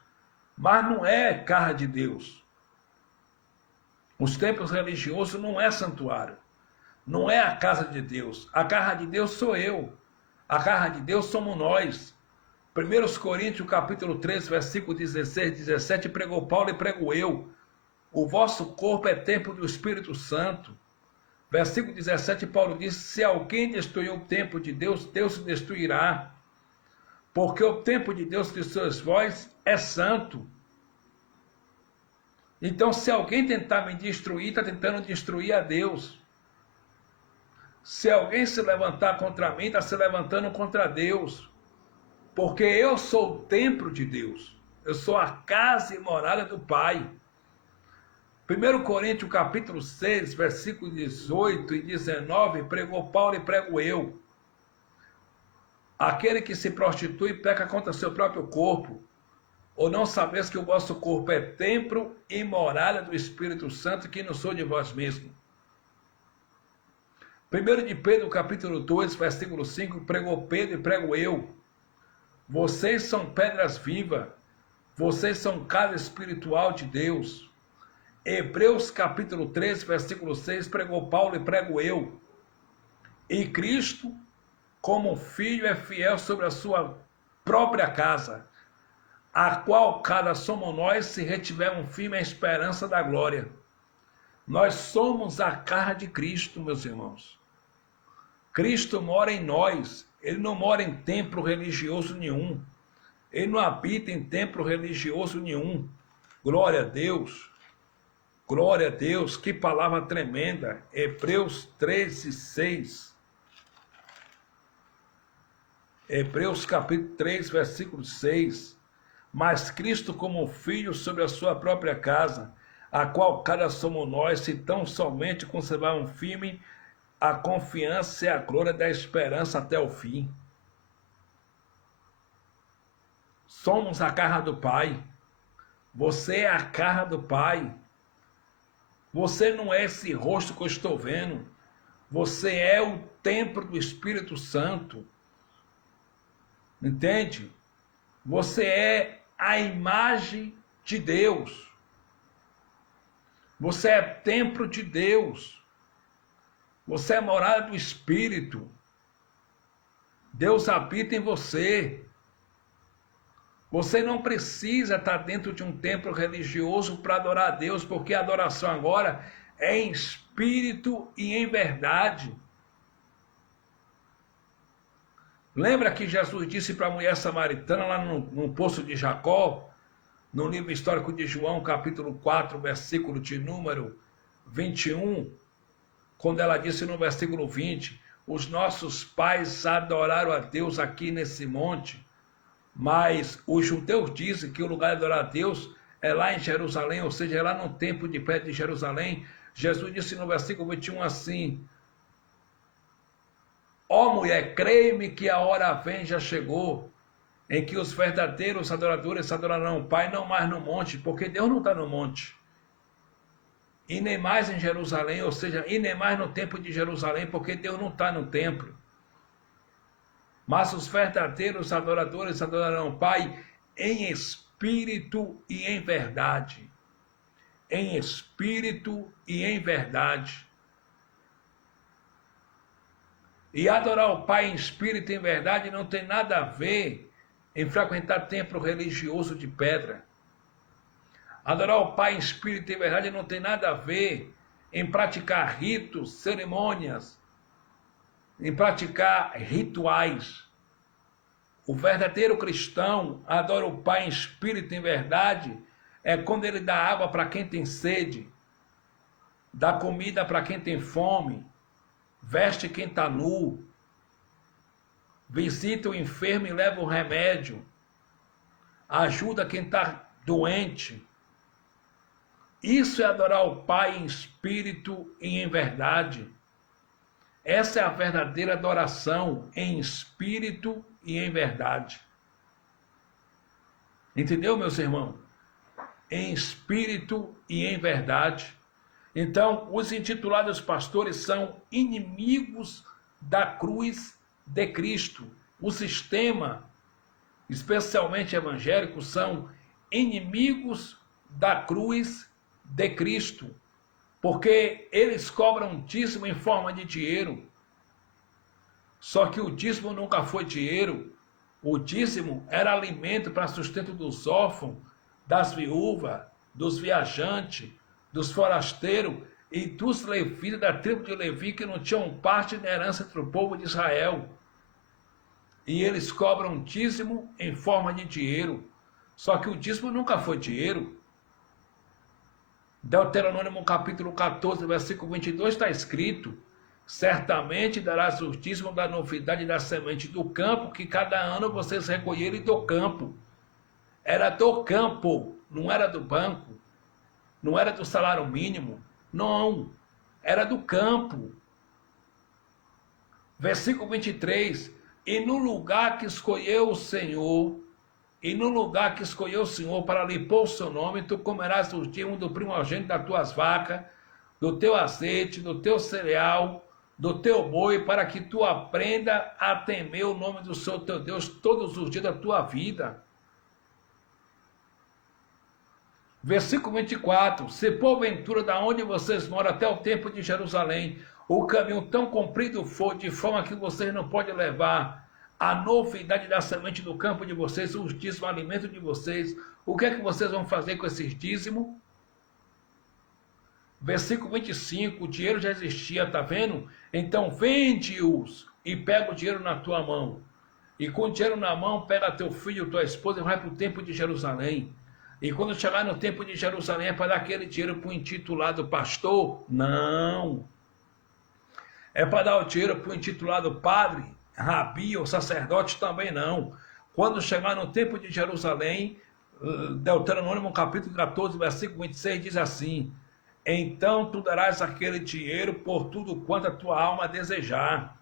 Mas não é casa de Deus. Os templos religiosos não é santuário. Não é a casa de Deus. A casa de Deus sou eu. A casa de Deus somos nós. 1 Coríntios capítulo 3, versículo 16 e 17, pregou Paulo e prego eu. O vosso corpo é templo do Espírito Santo. Versículo 17, Paulo diz, se alguém destruir o templo de Deus, Deus se destruirá. Porque o templo de Deus que sois vós é santo. Então, se alguém tentar me destruir, está tentando destruir a Deus. Se alguém se levantar contra mim, está se levantando contra Deus. Porque eu sou o templo de Deus. Eu sou a casa e morada do Pai. 1 Coríntios capítulo 6, versículos 18 e 19, pregou Paulo e prego eu. Aquele que se prostitui peca contra seu próprio corpo. Ou não sabeis que o vosso corpo é templo e morada do Espírito Santo, que não sou de vós mesmos. 1 de Pedro capítulo 2, versículo 5, pregou Pedro e prego eu. Vocês são pedras vivas. Vocês são casa espiritual de Deus. Hebreus capítulo 3, versículo 6, pregou Paulo e prego eu. E Cristo, como filho, é fiel sobre a sua própria casa, a qual cada somos nós, se retivermos firme a esperança da glória. Nós somos a casa de Cristo, meus irmãos. Cristo mora em nós. Ele não mora em templo religioso nenhum. Ele não habita em templo religioso nenhum. Glória a Deus. Glória a Deus, que palavra tremenda. Hebreus 13, 6. Hebreus capítulo 3, versículo 6. Mas Cristo como filho sobre a sua própria casa, a qual cada somos nós, se tão somente conservarmos firme a confiança e a glória da esperança até o fim. Somos a casa do Pai. Você é a casa do Pai. Você não é esse rosto que eu estou vendo. Você é o templo do Espírito Santo. Entende? Você é a imagem de Deus. Você é templo de Deus. Você é morada do Espírito. Deus habita em você. Você não precisa estar dentro de um templo religioso para adorar a Deus, porque a adoração agora é em espírito e em verdade. Lembra que Jesus disse para a mulher samaritana lá no poço de Jacó, no livro histórico de João, capítulo 4, versículo de número 21, quando ela disse no versículo 20, os nossos pais adoraram a Deus aqui nesse monte, mas os judeus dizem que o lugar de adorar a Deus é lá em Jerusalém, ou seja, é lá no templo de pé de Jerusalém. Jesus disse no versículo 21 assim, ó mulher, creia-me que a hora vem, já chegou, em que os verdadeiros adoradores adorarão o Pai, não mais no monte, porque Deus não está no monte. E nem mais em Jerusalém, ou seja, e nem mais no templo de Jerusalém, porque Deus não está no templo. Mas os verdadeiros adoradores adorarão o Pai em espírito e em verdade. Em espírito e em verdade. E adorar o Pai em espírito e em verdade não tem nada a ver em frequentar templo religioso de pedra. Adorar o Pai em espírito e em verdade não tem nada a ver em praticar ritos, cerimônias, em praticar rituais. O verdadeiro cristão adora o Pai em espírito e em verdade é quando ele dá água para quem tem sede, dá comida para quem tem fome, veste quem está nu, visita o enfermo e leva o remédio, ajuda quem está doente. Isso é adorar o Pai em espírito e em verdade. Essa é a verdadeira adoração em espírito e em verdade. Entendeu, meus irmãos? Em espírito e em verdade. Então, os intitulados pastores são inimigos da cruz de Cristo. O sistema, especialmente evangélico, são inimigos da cruz de Cristo, porque eles cobram dízimo em forma de dinheiro. Só que o dízimo nunca foi dinheiro. O dízimo era alimento para sustento dos órfãos, das viúvas, dos viajantes, dos forasteiros e dos levitas da tribo de Levi, que não tinham parte na herança entre o povo de Israel. E eles cobram dízimo em forma de dinheiro. Só que o dízimo nunca foi dinheiro. Deuteronômio capítulo 14, versículo 22 está escrito: certamente darás o dízimo da novidade da semente do campo, que cada ano vocês recolherem do campo. Era do campo, não era do banco, não era do salário mínimo, não, era do campo. Versículo 23, e no lugar que escolheu o Senhor, para lhe pôr o seu nome, tu comerás o dízimo do primogênito das tuas vacas, do teu azeite, do teu cereal, do teu boi, para que tu aprenda a temer o nome do Senhor teu Deus todos os dias da tua vida. Versículo 24, se porventura da onde vocês moram até o templo de Jerusalém, o caminho tão comprido for, de forma que vocês não podem levar a novidade da semente do campo de vocês, os dízimos, o alimento de vocês, o que é que vocês vão fazer com esses dízimos? Versículo 25, o dinheiro já existia, tá vendo? Então vende-os e pega o dinheiro na tua mão. E com o dinheiro na mão, pega teu filho, tua esposa e vai para o templo de Jerusalém. E quando chegar no templo de Jerusalém, é para dar aquele dinheiro para o intitulado pastor? Não. É para dar o dinheiro para o intitulado padre, rabi ou sacerdote? Também não. Quando chegar no templo de Jerusalém, Deuteronômio capítulo 14, versículo 26 diz assim: então tu darás aquele dinheiro por tudo quanto a tua alma desejar.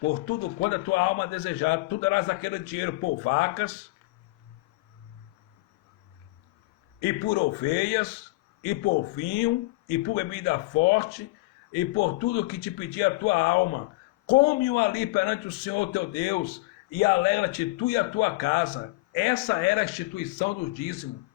Por tudo quanto a tua alma desejar, tu darás aquele dinheiro por vacas, e por ovelhas, e por vinho, e por bebida forte, e por tudo que te pedir a tua alma. Come-o ali perante o Senhor teu Deus, e alegra-te tu e a tua casa. Essa era a instituição do dízimo.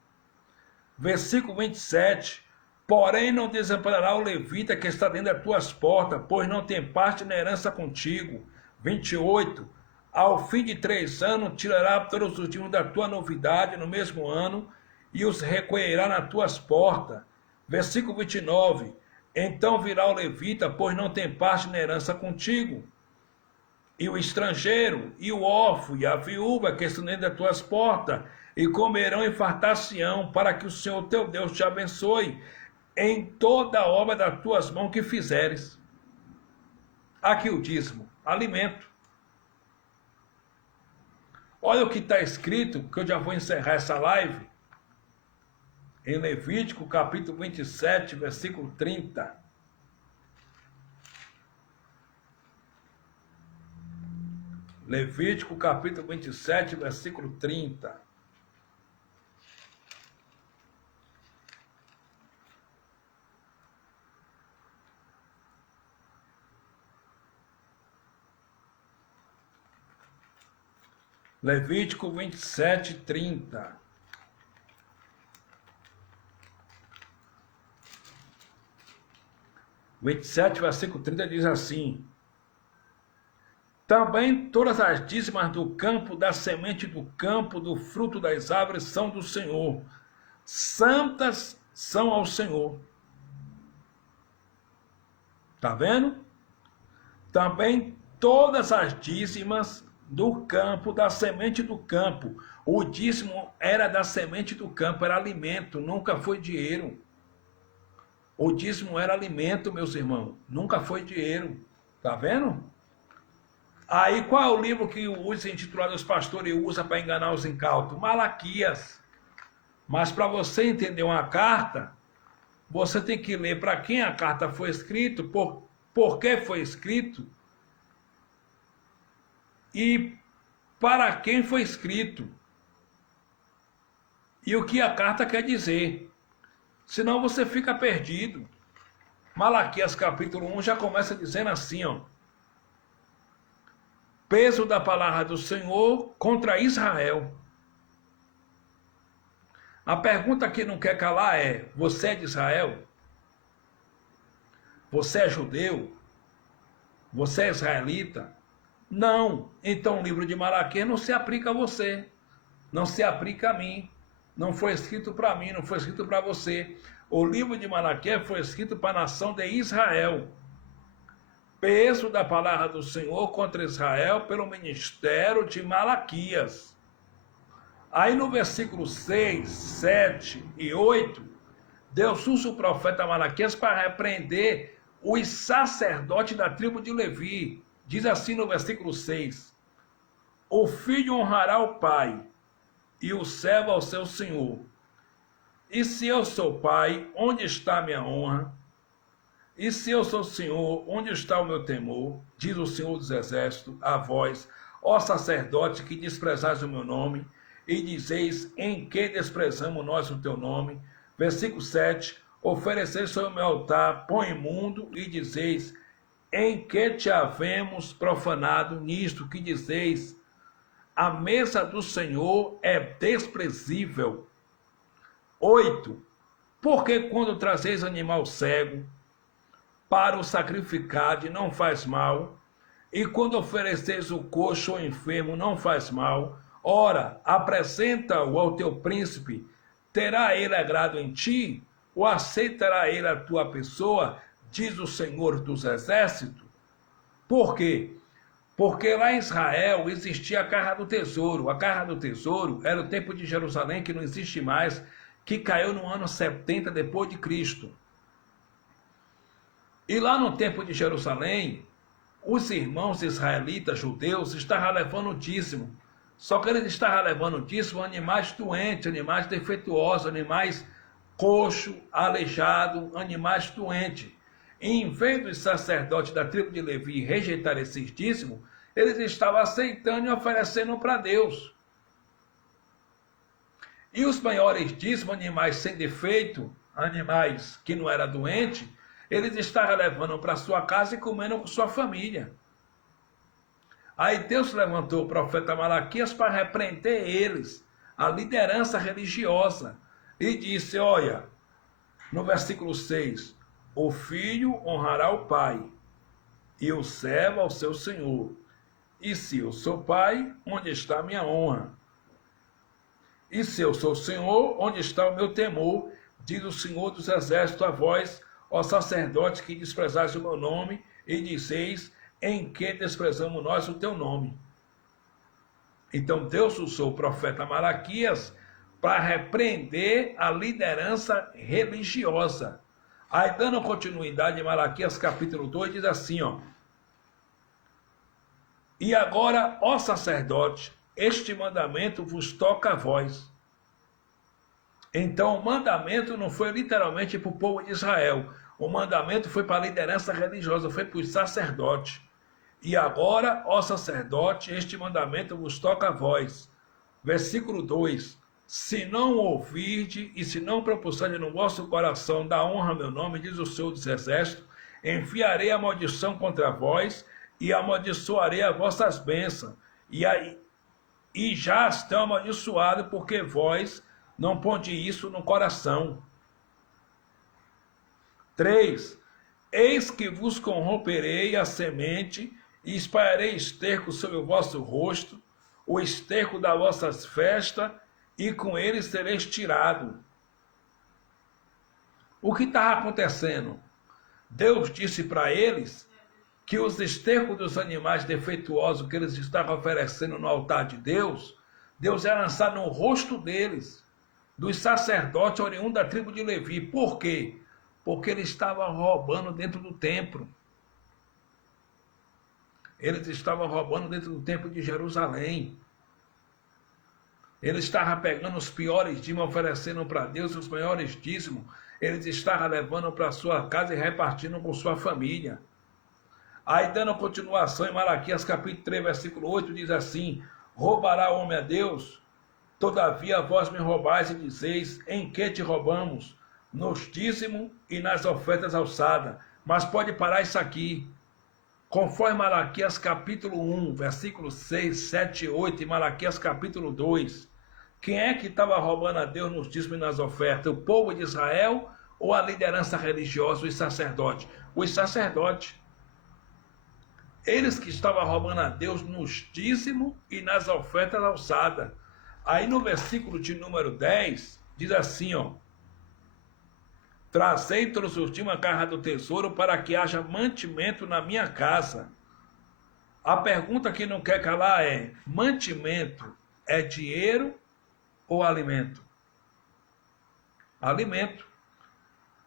Versículo 27, Porém não desamparará o levita que está dentro das tuas portas, pois não tem parte na herança contigo. 28. Ao fim de 3 anos, tirará todos os dízimos da tua novidade no mesmo ano e os recolherá nas tuas portas. Versículo 29. Então virá o levita, pois não tem parte na herança contigo. E o estrangeiro, e o órfão, e a viúva que estão dentro das tuas portas, e comerão e fartar-se-ão, para que o Senhor teu Deus te abençoe em toda a obra das tuas mãos que fizeres. Aqui o dízimo, alimento. Olha o que está escrito, que eu já vou encerrar essa live, em Levítico, capítulo 27, versículo 30. Levítico, capítulo 27, versículo 30. Levítico 27, 30. Versículo 30 diz assim: também todas as dízimas do campo, da semente do campo, do fruto das árvores são do Senhor. Santas são ao Senhor. Está vendo? Também todas as dízimas do campo, da semente do campo. O dízimo era da semente do campo, era alimento, nunca foi dinheiro. O dízimo era alimento, meus irmãos, nunca foi dinheiro. Tá vendo? Aí qual é o livro que os intitulados pastores usam para enganar os incautos? Malaquias. Mas para você entender uma carta, você tem que ler para quem a carta foi escrita, por que foi escrito e para quem foi escrito. E o que a carta quer dizer. Senão você fica perdido. Malaquias capítulo 1 já começa dizendo assim, ó. Peso da palavra do Senhor contra Israel. A pergunta que não quer calar é: você é de Israel? Você é judeu? Você é israelita? Não. Então o livro de Malaquias não se aplica a você. Não se aplica a mim. Não foi escrito para mim, não foi escrito para você. O livro de Malaquias foi escrito para a nação de Israel. Peso da palavra do Senhor contra Israel pelo ministério de Malaquias. Aí no versículo 6, 7 e 8, Deus usa o profeta Malaquias para repreender os sacerdotes da tribo de Levi. Diz assim no versículo 6: o filho honrará o pai, e o servo ao seu senhor. E se eu sou pai, onde está a minha honra? E se eu sou senhor, onde está o meu temor? Diz o Senhor dos Exércitos a vós, ó sacerdote, que desprezais o meu nome, e dizeis, em que desprezamos nós o teu nome? Versículo 7, ofereceis sobre o meu altar pão imundo, e dizeis, em que te havemos profanado nisto? Que dizeis, a mesa do Senhor é desprezível. 8. Porque quando trazeis animal cego para o sacrificar, não faz mal, e quando ofereceis o coxo ou enfermo, não faz mal, ora, apresenta-o ao teu príncipe, terá ele agrado em ti, ou aceitará ele a tua pessoa, diz o Senhor dos Exércitos? Por quê? Porque lá em Israel existia a Caixa do Tesouro. A Caixa do Tesouro era o templo de Jerusalém, que não existe mais, que caiu no ano 70 depois de Cristo. E lá no templo de Jerusalém, os irmãos israelitas, judeus, estavam levando o dízimo. Só que eles estavam levando o dízimo animais doentes, animais defeituosos, animais coxos, aleijados, animais doentes. E em vez dos sacerdotes da tribo de Levi rejeitar esses dízimos, eles estavam aceitando e oferecendo para Deus. E os maiores dízimos, animais sem defeito, animais que não eram doentes, eles estavam levando para sua casa e comendo com sua família. Aí Deus levantou o profeta Malaquias para repreender eles, a liderança religiosa, e disse, olha, No versículo 6, o filho honrará o pai, e o servo ao seu senhor. E se eu sou pai, onde está a minha honra? E se eu sou senhor, onde está o meu temor? Diz o Senhor dos Exércitos a vós, ó sacerdotes que desprezais o meu nome, e dizeis, em que desprezamos nós o teu nome? Então Deus usou o profeta Malaquias para repreender a liderança religiosa. Aí, dando continuidade em Malaquias capítulo 2, diz assim, ó: e agora, ó sacerdote, este mandamento vos toca a vós. Então, o mandamento não foi literalmente para o povo de Israel. O mandamento foi para a liderança religiosa, foi para os sacerdotes. E agora, ó sacerdote, este mandamento vos toca a vós. Versículo 2. Se não ouvirde e se não propulsarde no vosso coração da honra meu nome, diz o Senhor dos Exércitos, enviarei a maldição contra vós e amaldiçoarei as vossas bênçãos. E já estão amaldiçoados, porque vós não ponde isso no coração. 3. Eis que vos corromperei a semente e espalharei esterco sobre o vosso rosto, o esterco das vossas festas, e com ele sereis tirado. O que estava acontecendo? Deus disse para eles que os estercos dos animais defeituosos que eles estavam oferecendo no altar de Deus, Deus ia lançar no rosto deles, dos sacerdotes oriundos da tribo de Levi. Por quê? Porque eles estavam roubando dentro do templo. Eles estavam roubando dentro do templo de Jerusalém. Eles estavam pegando os piores dízimos, oferecendo para Deus os maiores dízimos. Eles estavam levando para sua casa e repartindo com sua família. Aí, dando continuação em Malaquias capítulo 3, versículo 8, diz assim: roubará o homem a Deus? Todavia vós me roubais e dizeis, em que te roubamos? Nos dízimos e nas ofertas alçadas. Mas pode parar isso aqui. Conforme Malaquias capítulo 1, versículos 6, 7 e 8, e Malaquias capítulo 2, quem é que estava roubando a Deus nos dízimos e nas ofertas? O povo de Israel ou a liderança religiosa, os sacerdotes? Os sacerdotes. Eles que estavam roubando a Deus nos dízimos e nas ofertas alçadas. Aí no versículo de número 10, diz assim, ó: trazei todos os dias uma caixa do tesouro para que haja mantimento na minha casa. A pergunta que não quer calar é: mantimento é dinheiro ou alimento? Alimento.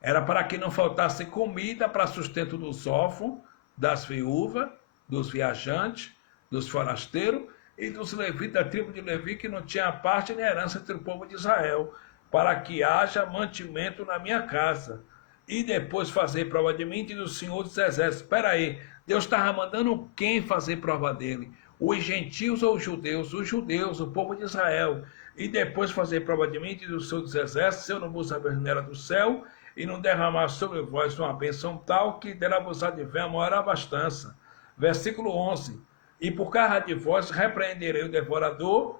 Era para que não faltasse comida para sustento dos órfãos, das viúvas, dos viajantes, dos forasteiros e dos levitas da tribo de Levi, que não tinha parte nem herança entre o povo de Israel, para que haja mantimento na minha casa. E depois fazer prova de mim, diz o Senhor dos Exércitos. Espera aí, Deus estava mandando quem fazer prova dele? Os gentios ou os judeus? Os judeus, o povo de Israel. E depois fazer prova de mim, diz o Senhor dos Exércitos, se eu não vos abrir a janela do céu e não derramar sobre vós uma bênção tal, que dela vos advém a maior abastança. Versículo 11. E por causa de vós repreenderei o devorador,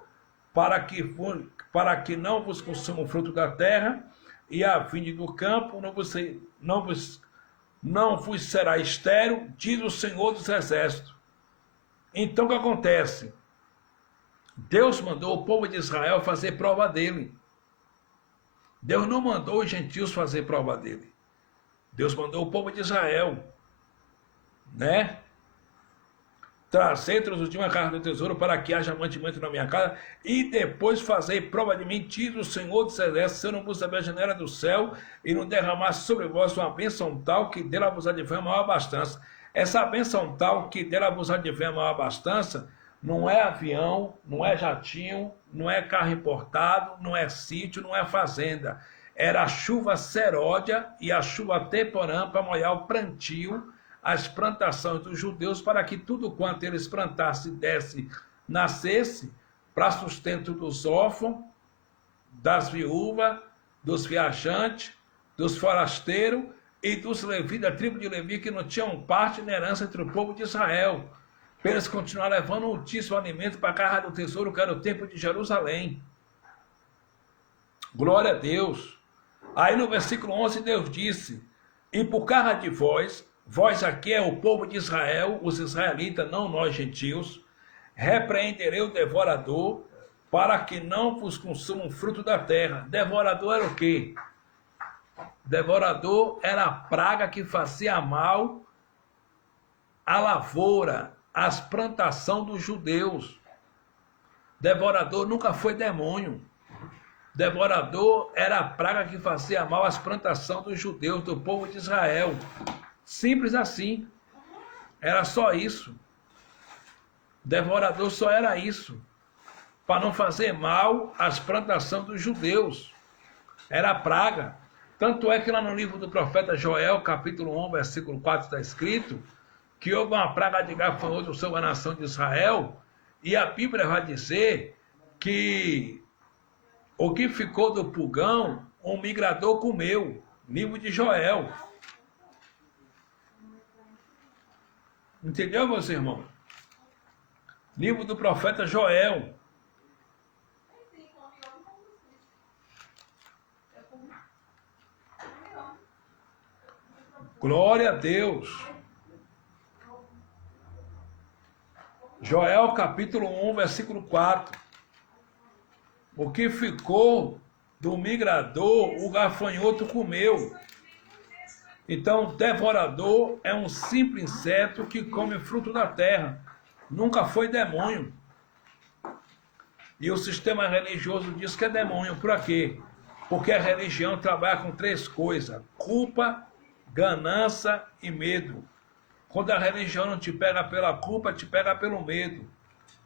para que não vos consuma o fruto da terra, e a vinde do campo não vos será estéril, diz o Senhor dos Exércitos. Então o que acontece? Deus mandou o povo de Israel fazer prova dele. Deus não mandou os gentios fazer prova dele. Deus mandou o povo de Israel, né? Trazei todos os dias uma caixa do tesouro para que haja mantimento na minha casa, e depois fazei prova de mim, diz o Senhor dos Exércitos, se eu não vos abrir a janela do céu e não derramar sobre vós uma bênção tal que dela vos advém a maior abastança. Essa bênção tal que dela vos advém a maior abastança não é avião, não é jatinho, não é carro importado, não é sítio, não é fazenda. Era a chuva seródia e a chuva temporã para molhar o plantio, as plantações dos judeus, para que tudo quanto eles plantassem, desse, nascesse, para sustento dos órfãos, das viúvas, dos viajantes, dos forasteiros e dos levi, da tribo de Levi, que não tinham parte nem herança entre o povo de Israel, para eles continuar levando o altíssimo alimento para a casa do tesouro, que era o templo de Jerusalém. Glória a Deus. Aí no versículo 11 Deus disse, e por causa de vós, vós aqui é o povo de Israel, os israelitas, não nós gentios, repreenderei o devorador, para que não vos consuma o fruto da terra. Devorador era o quê? Devorador era a praga que fazia mal à lavoura, às plantações dos judeus. Devorador nunca foi demônio. Devorador era a praga que fazia mal às plantações dos judeus, do povo de Israel. Simples assim. Era só isso. Devorador só era isso. Para não fazer mal às plantações dos judeus. Era a praga. Tanto é que lá no livro do profeta Joel, capítulo 1, versículo 4, está escrito que houve uma praga de gafanhoto sobre a nação de Israel, e a Bíblia vai dizer que o que ficou do pulgão, um migrador comeu. Livro de Joel. Entendeu, meus irmãos? Livro do profeta Joel. Glória a Deus. Joel capítulo 1, versículo 4. O que ficou do migrador, o gafanhoto comeu. Então, devorador é um simples inseto que come fruto da terra. Nunca foi demônio. E o sistema religioso diz que é demônio. Por quê? Porque a religião trabalha com 3 coisas: culpa, ganância e medo. Quando a religião não te pega pela culpa, te pega pelo medo.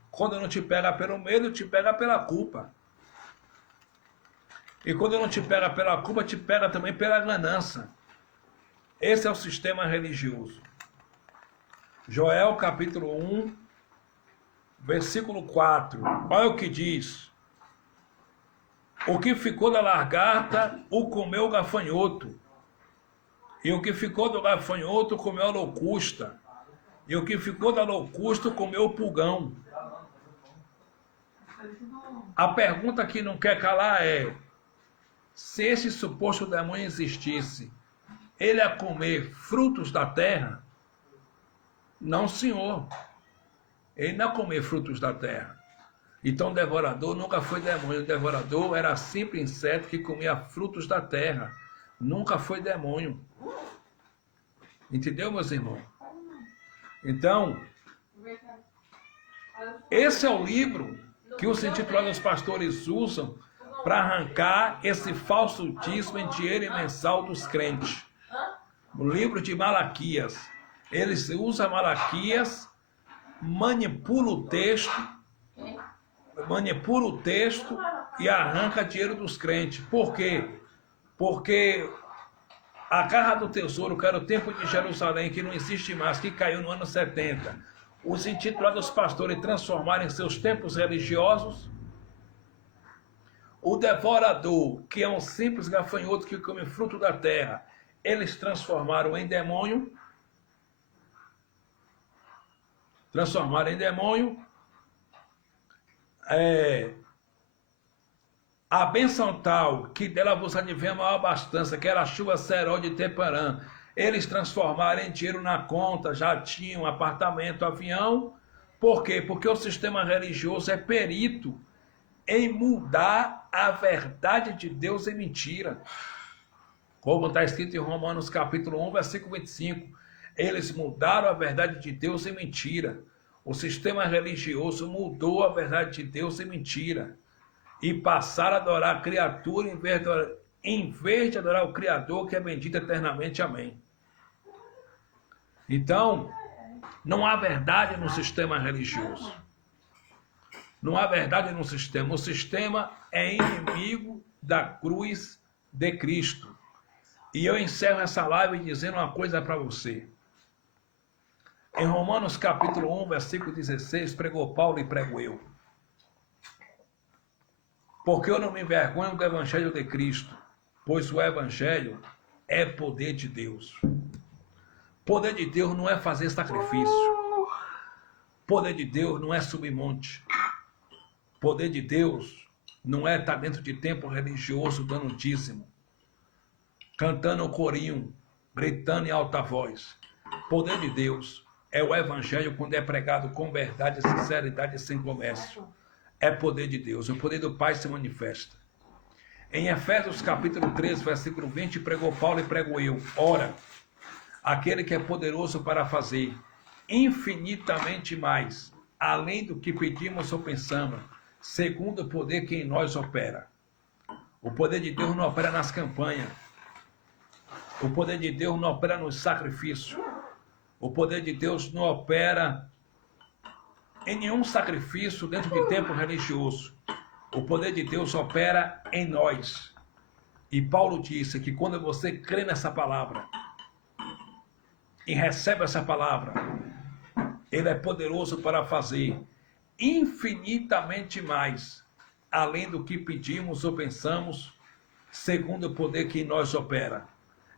Quando não te pega pelo medo, te pega pela culpa. E quando não te pega pela culpa, te pega também pela ganância. Esse é o sistema religioso. Joel capítulo 1, versículo 4. Olha o que diz. O que ficou da lagarta, o comeu o gafanhoto. E o que ficou do gafanhoto, comeu a locusta. E o que ficou da locusta, comeu o pulgão. A pergunta que não quer calar é: se esse suposto demônio existisse, ele ia comer frutos da terra? Não, senhor. Ele não ia comer frutos da terra. Então, devorador nunca foi demônio. O devorador era simples inseto que comia frutos da terra. Nunca foi demônio. Entendeu, meus irmãos? Então, esse é o livro que os intitulados pastores usam para arrancar esse falso dízimo em dinheiro mensal dos crentes. No livro de Malaquias, eles usam Malaquias, manipula o texto e arranca dinheiro dos crentes. Por quê? Porque a Casa do Tesouro, que era o Templo de Jerusalém, que não existe mais, que caiu no ano 70, os intitulados pastores transformaram em seus templos religiosos. O devorador, que é um simples gafanhoto que come fruto da terra, eles transformaram em demônio. A bênção tal, que dela vos advém a maior abastança, que era a chuva serol de Teparã, eles transformaram em dinheiro na conta, já tinham apartamento, avião. Por quê? Porque o sistema religioso é perito em mudar a verdade de Deus em mentira. Como está escrito em Romanos capítulo 1, versículo 25. Eles mudaram a verdade de Deus em mentira. O sistema religioso mudou a verdade de Deus em mentira. E passaram a adorar a criatura em vez de adorar o Criador, que é bendito eternamente. Amém. Então, não há verdade no sistema religioso. Não há verdade no sistema. O sistema é inimigo da cruz de Cristo. E eu encerro essa live dizendo uma coisa para você. Em Romanos capítulo 1, versículo 16, pregou Paulo e prego eu. Porque eu não me envergonho do Evangelho de Cristo, pois o Evangelho é poder de Deus. Poder de Deus não é fazer sacrifício. Poder de Deus não é subir monte. Poder de Deus não é estar dentro de templo religioso dando dízimo. cantando o corinho, gritando em alta voz. Poder de Deus é o evangelho quando é pregado com verdade, sinceridade e sem comércio. É poder de Deus, o poder do Pai se manifesta. Em Efésios capítulo 3, versículo 20, pregou Paulo e prego eu. Ora, aquele que é poderoso para fazer infinitamente mais, além do que pedimos ou pensamos, segundo o poder que em nós opera. O poder de Deus não opera nas campanhas. O poder de Deus não opera nos sacrifícios. O poder de Deus não opera em nenhum sacrifício dentro de tempo religioso. O poder de Deus opera em nós. E Paulo disse que quando você crê nessa palavra e recebe essa palavra, ele é poderoso para fazer infinitamente mais, além do que pedimos ou pensamos, segundo o poder que em nós opera.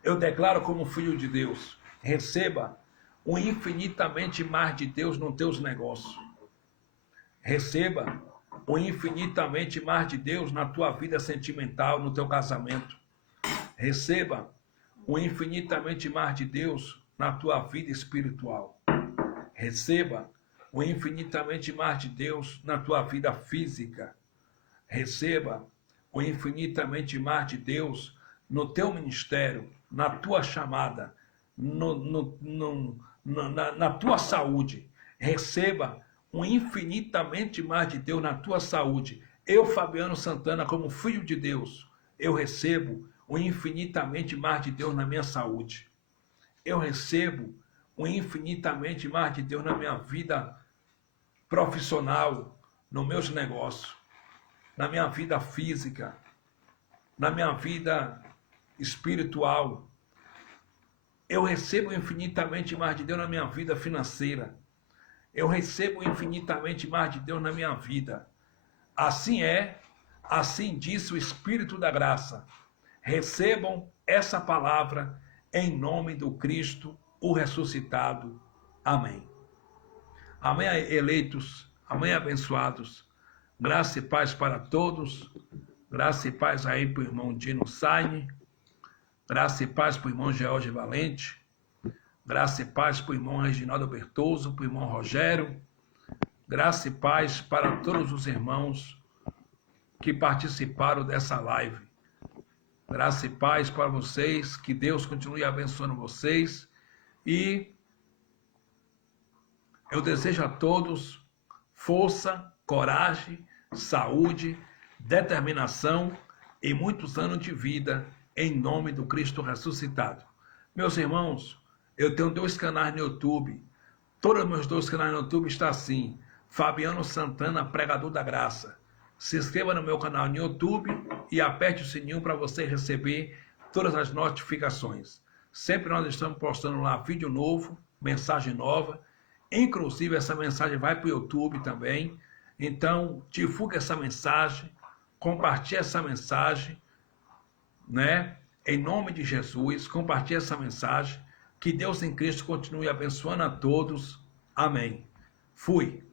Eu declaro como filho de Deus, receba o infinitamente mais de Deus nos teus negócios. Receba o infinitamente mais de Deus na tua vida sentimental, no teu casamento. Receba o infinitamente mais de Deus na tua vida espiritual. Receba o infinitamente mais de Deus na tua vida física. Receba o infinitamente mais de Deus no teu ministério, na tua chamada, na tua saúde. Receba o infinitamente mais de Deus na tua saúde. Eu, Fabiano Santana, como filho de Deus, eu recebo o infinitamente mais de Deus na minha saúde. Eu recebo o infinitamente mais de Deus na minha vida profissional, nos meus negócios, na minha vida física, na minha vida espiritual. Eu recebo infinitamente mais de Deus na minha vida financeira. Eu recebo infinitamente mais de Deus na minha vida. Assim é, assim disse o Espírito da Graça. Recebam essa palavra em nome do Cristo, o ressuscitado. Amém. Amém, eleitos. Amém, abençoados. Graça e paz para todos. Graça e paz aí para o irmão Dino Saine. Graça e paz para o irmão George Valente. Graça e paz para o irmão Reginaldo Bertoso, para o irmão Rogério. Graça e paz para todos os irmãos que participaram dessa live. Graça e paz para vocês, que Deus continue abençoando vocês. E eu desejo a todos força, coragem, saúde, determinação e muitos anos de vida em nome do Cristo ressuscitado. Meus irmãos, eu tenho 2 canais no YouTube. Todos os meus 2 canais no YouTube estão assim. Fabiano Santana, Pregador da Graça. Se inscreva no meu canal no YouTube e aperte o sininho para você receber todas as notificações. Sempre nós estamos postando lá vídeo novo, mensagem nova. Inclusive essa mensagem vai para o YouTube também. Então divulgue essa mensagem, compartilhe essa mensagem, né? Em nome de Jesus, compartilhe essa mensagem. Que Deus em Cristo continue abençoando a todos. Amém. Fui.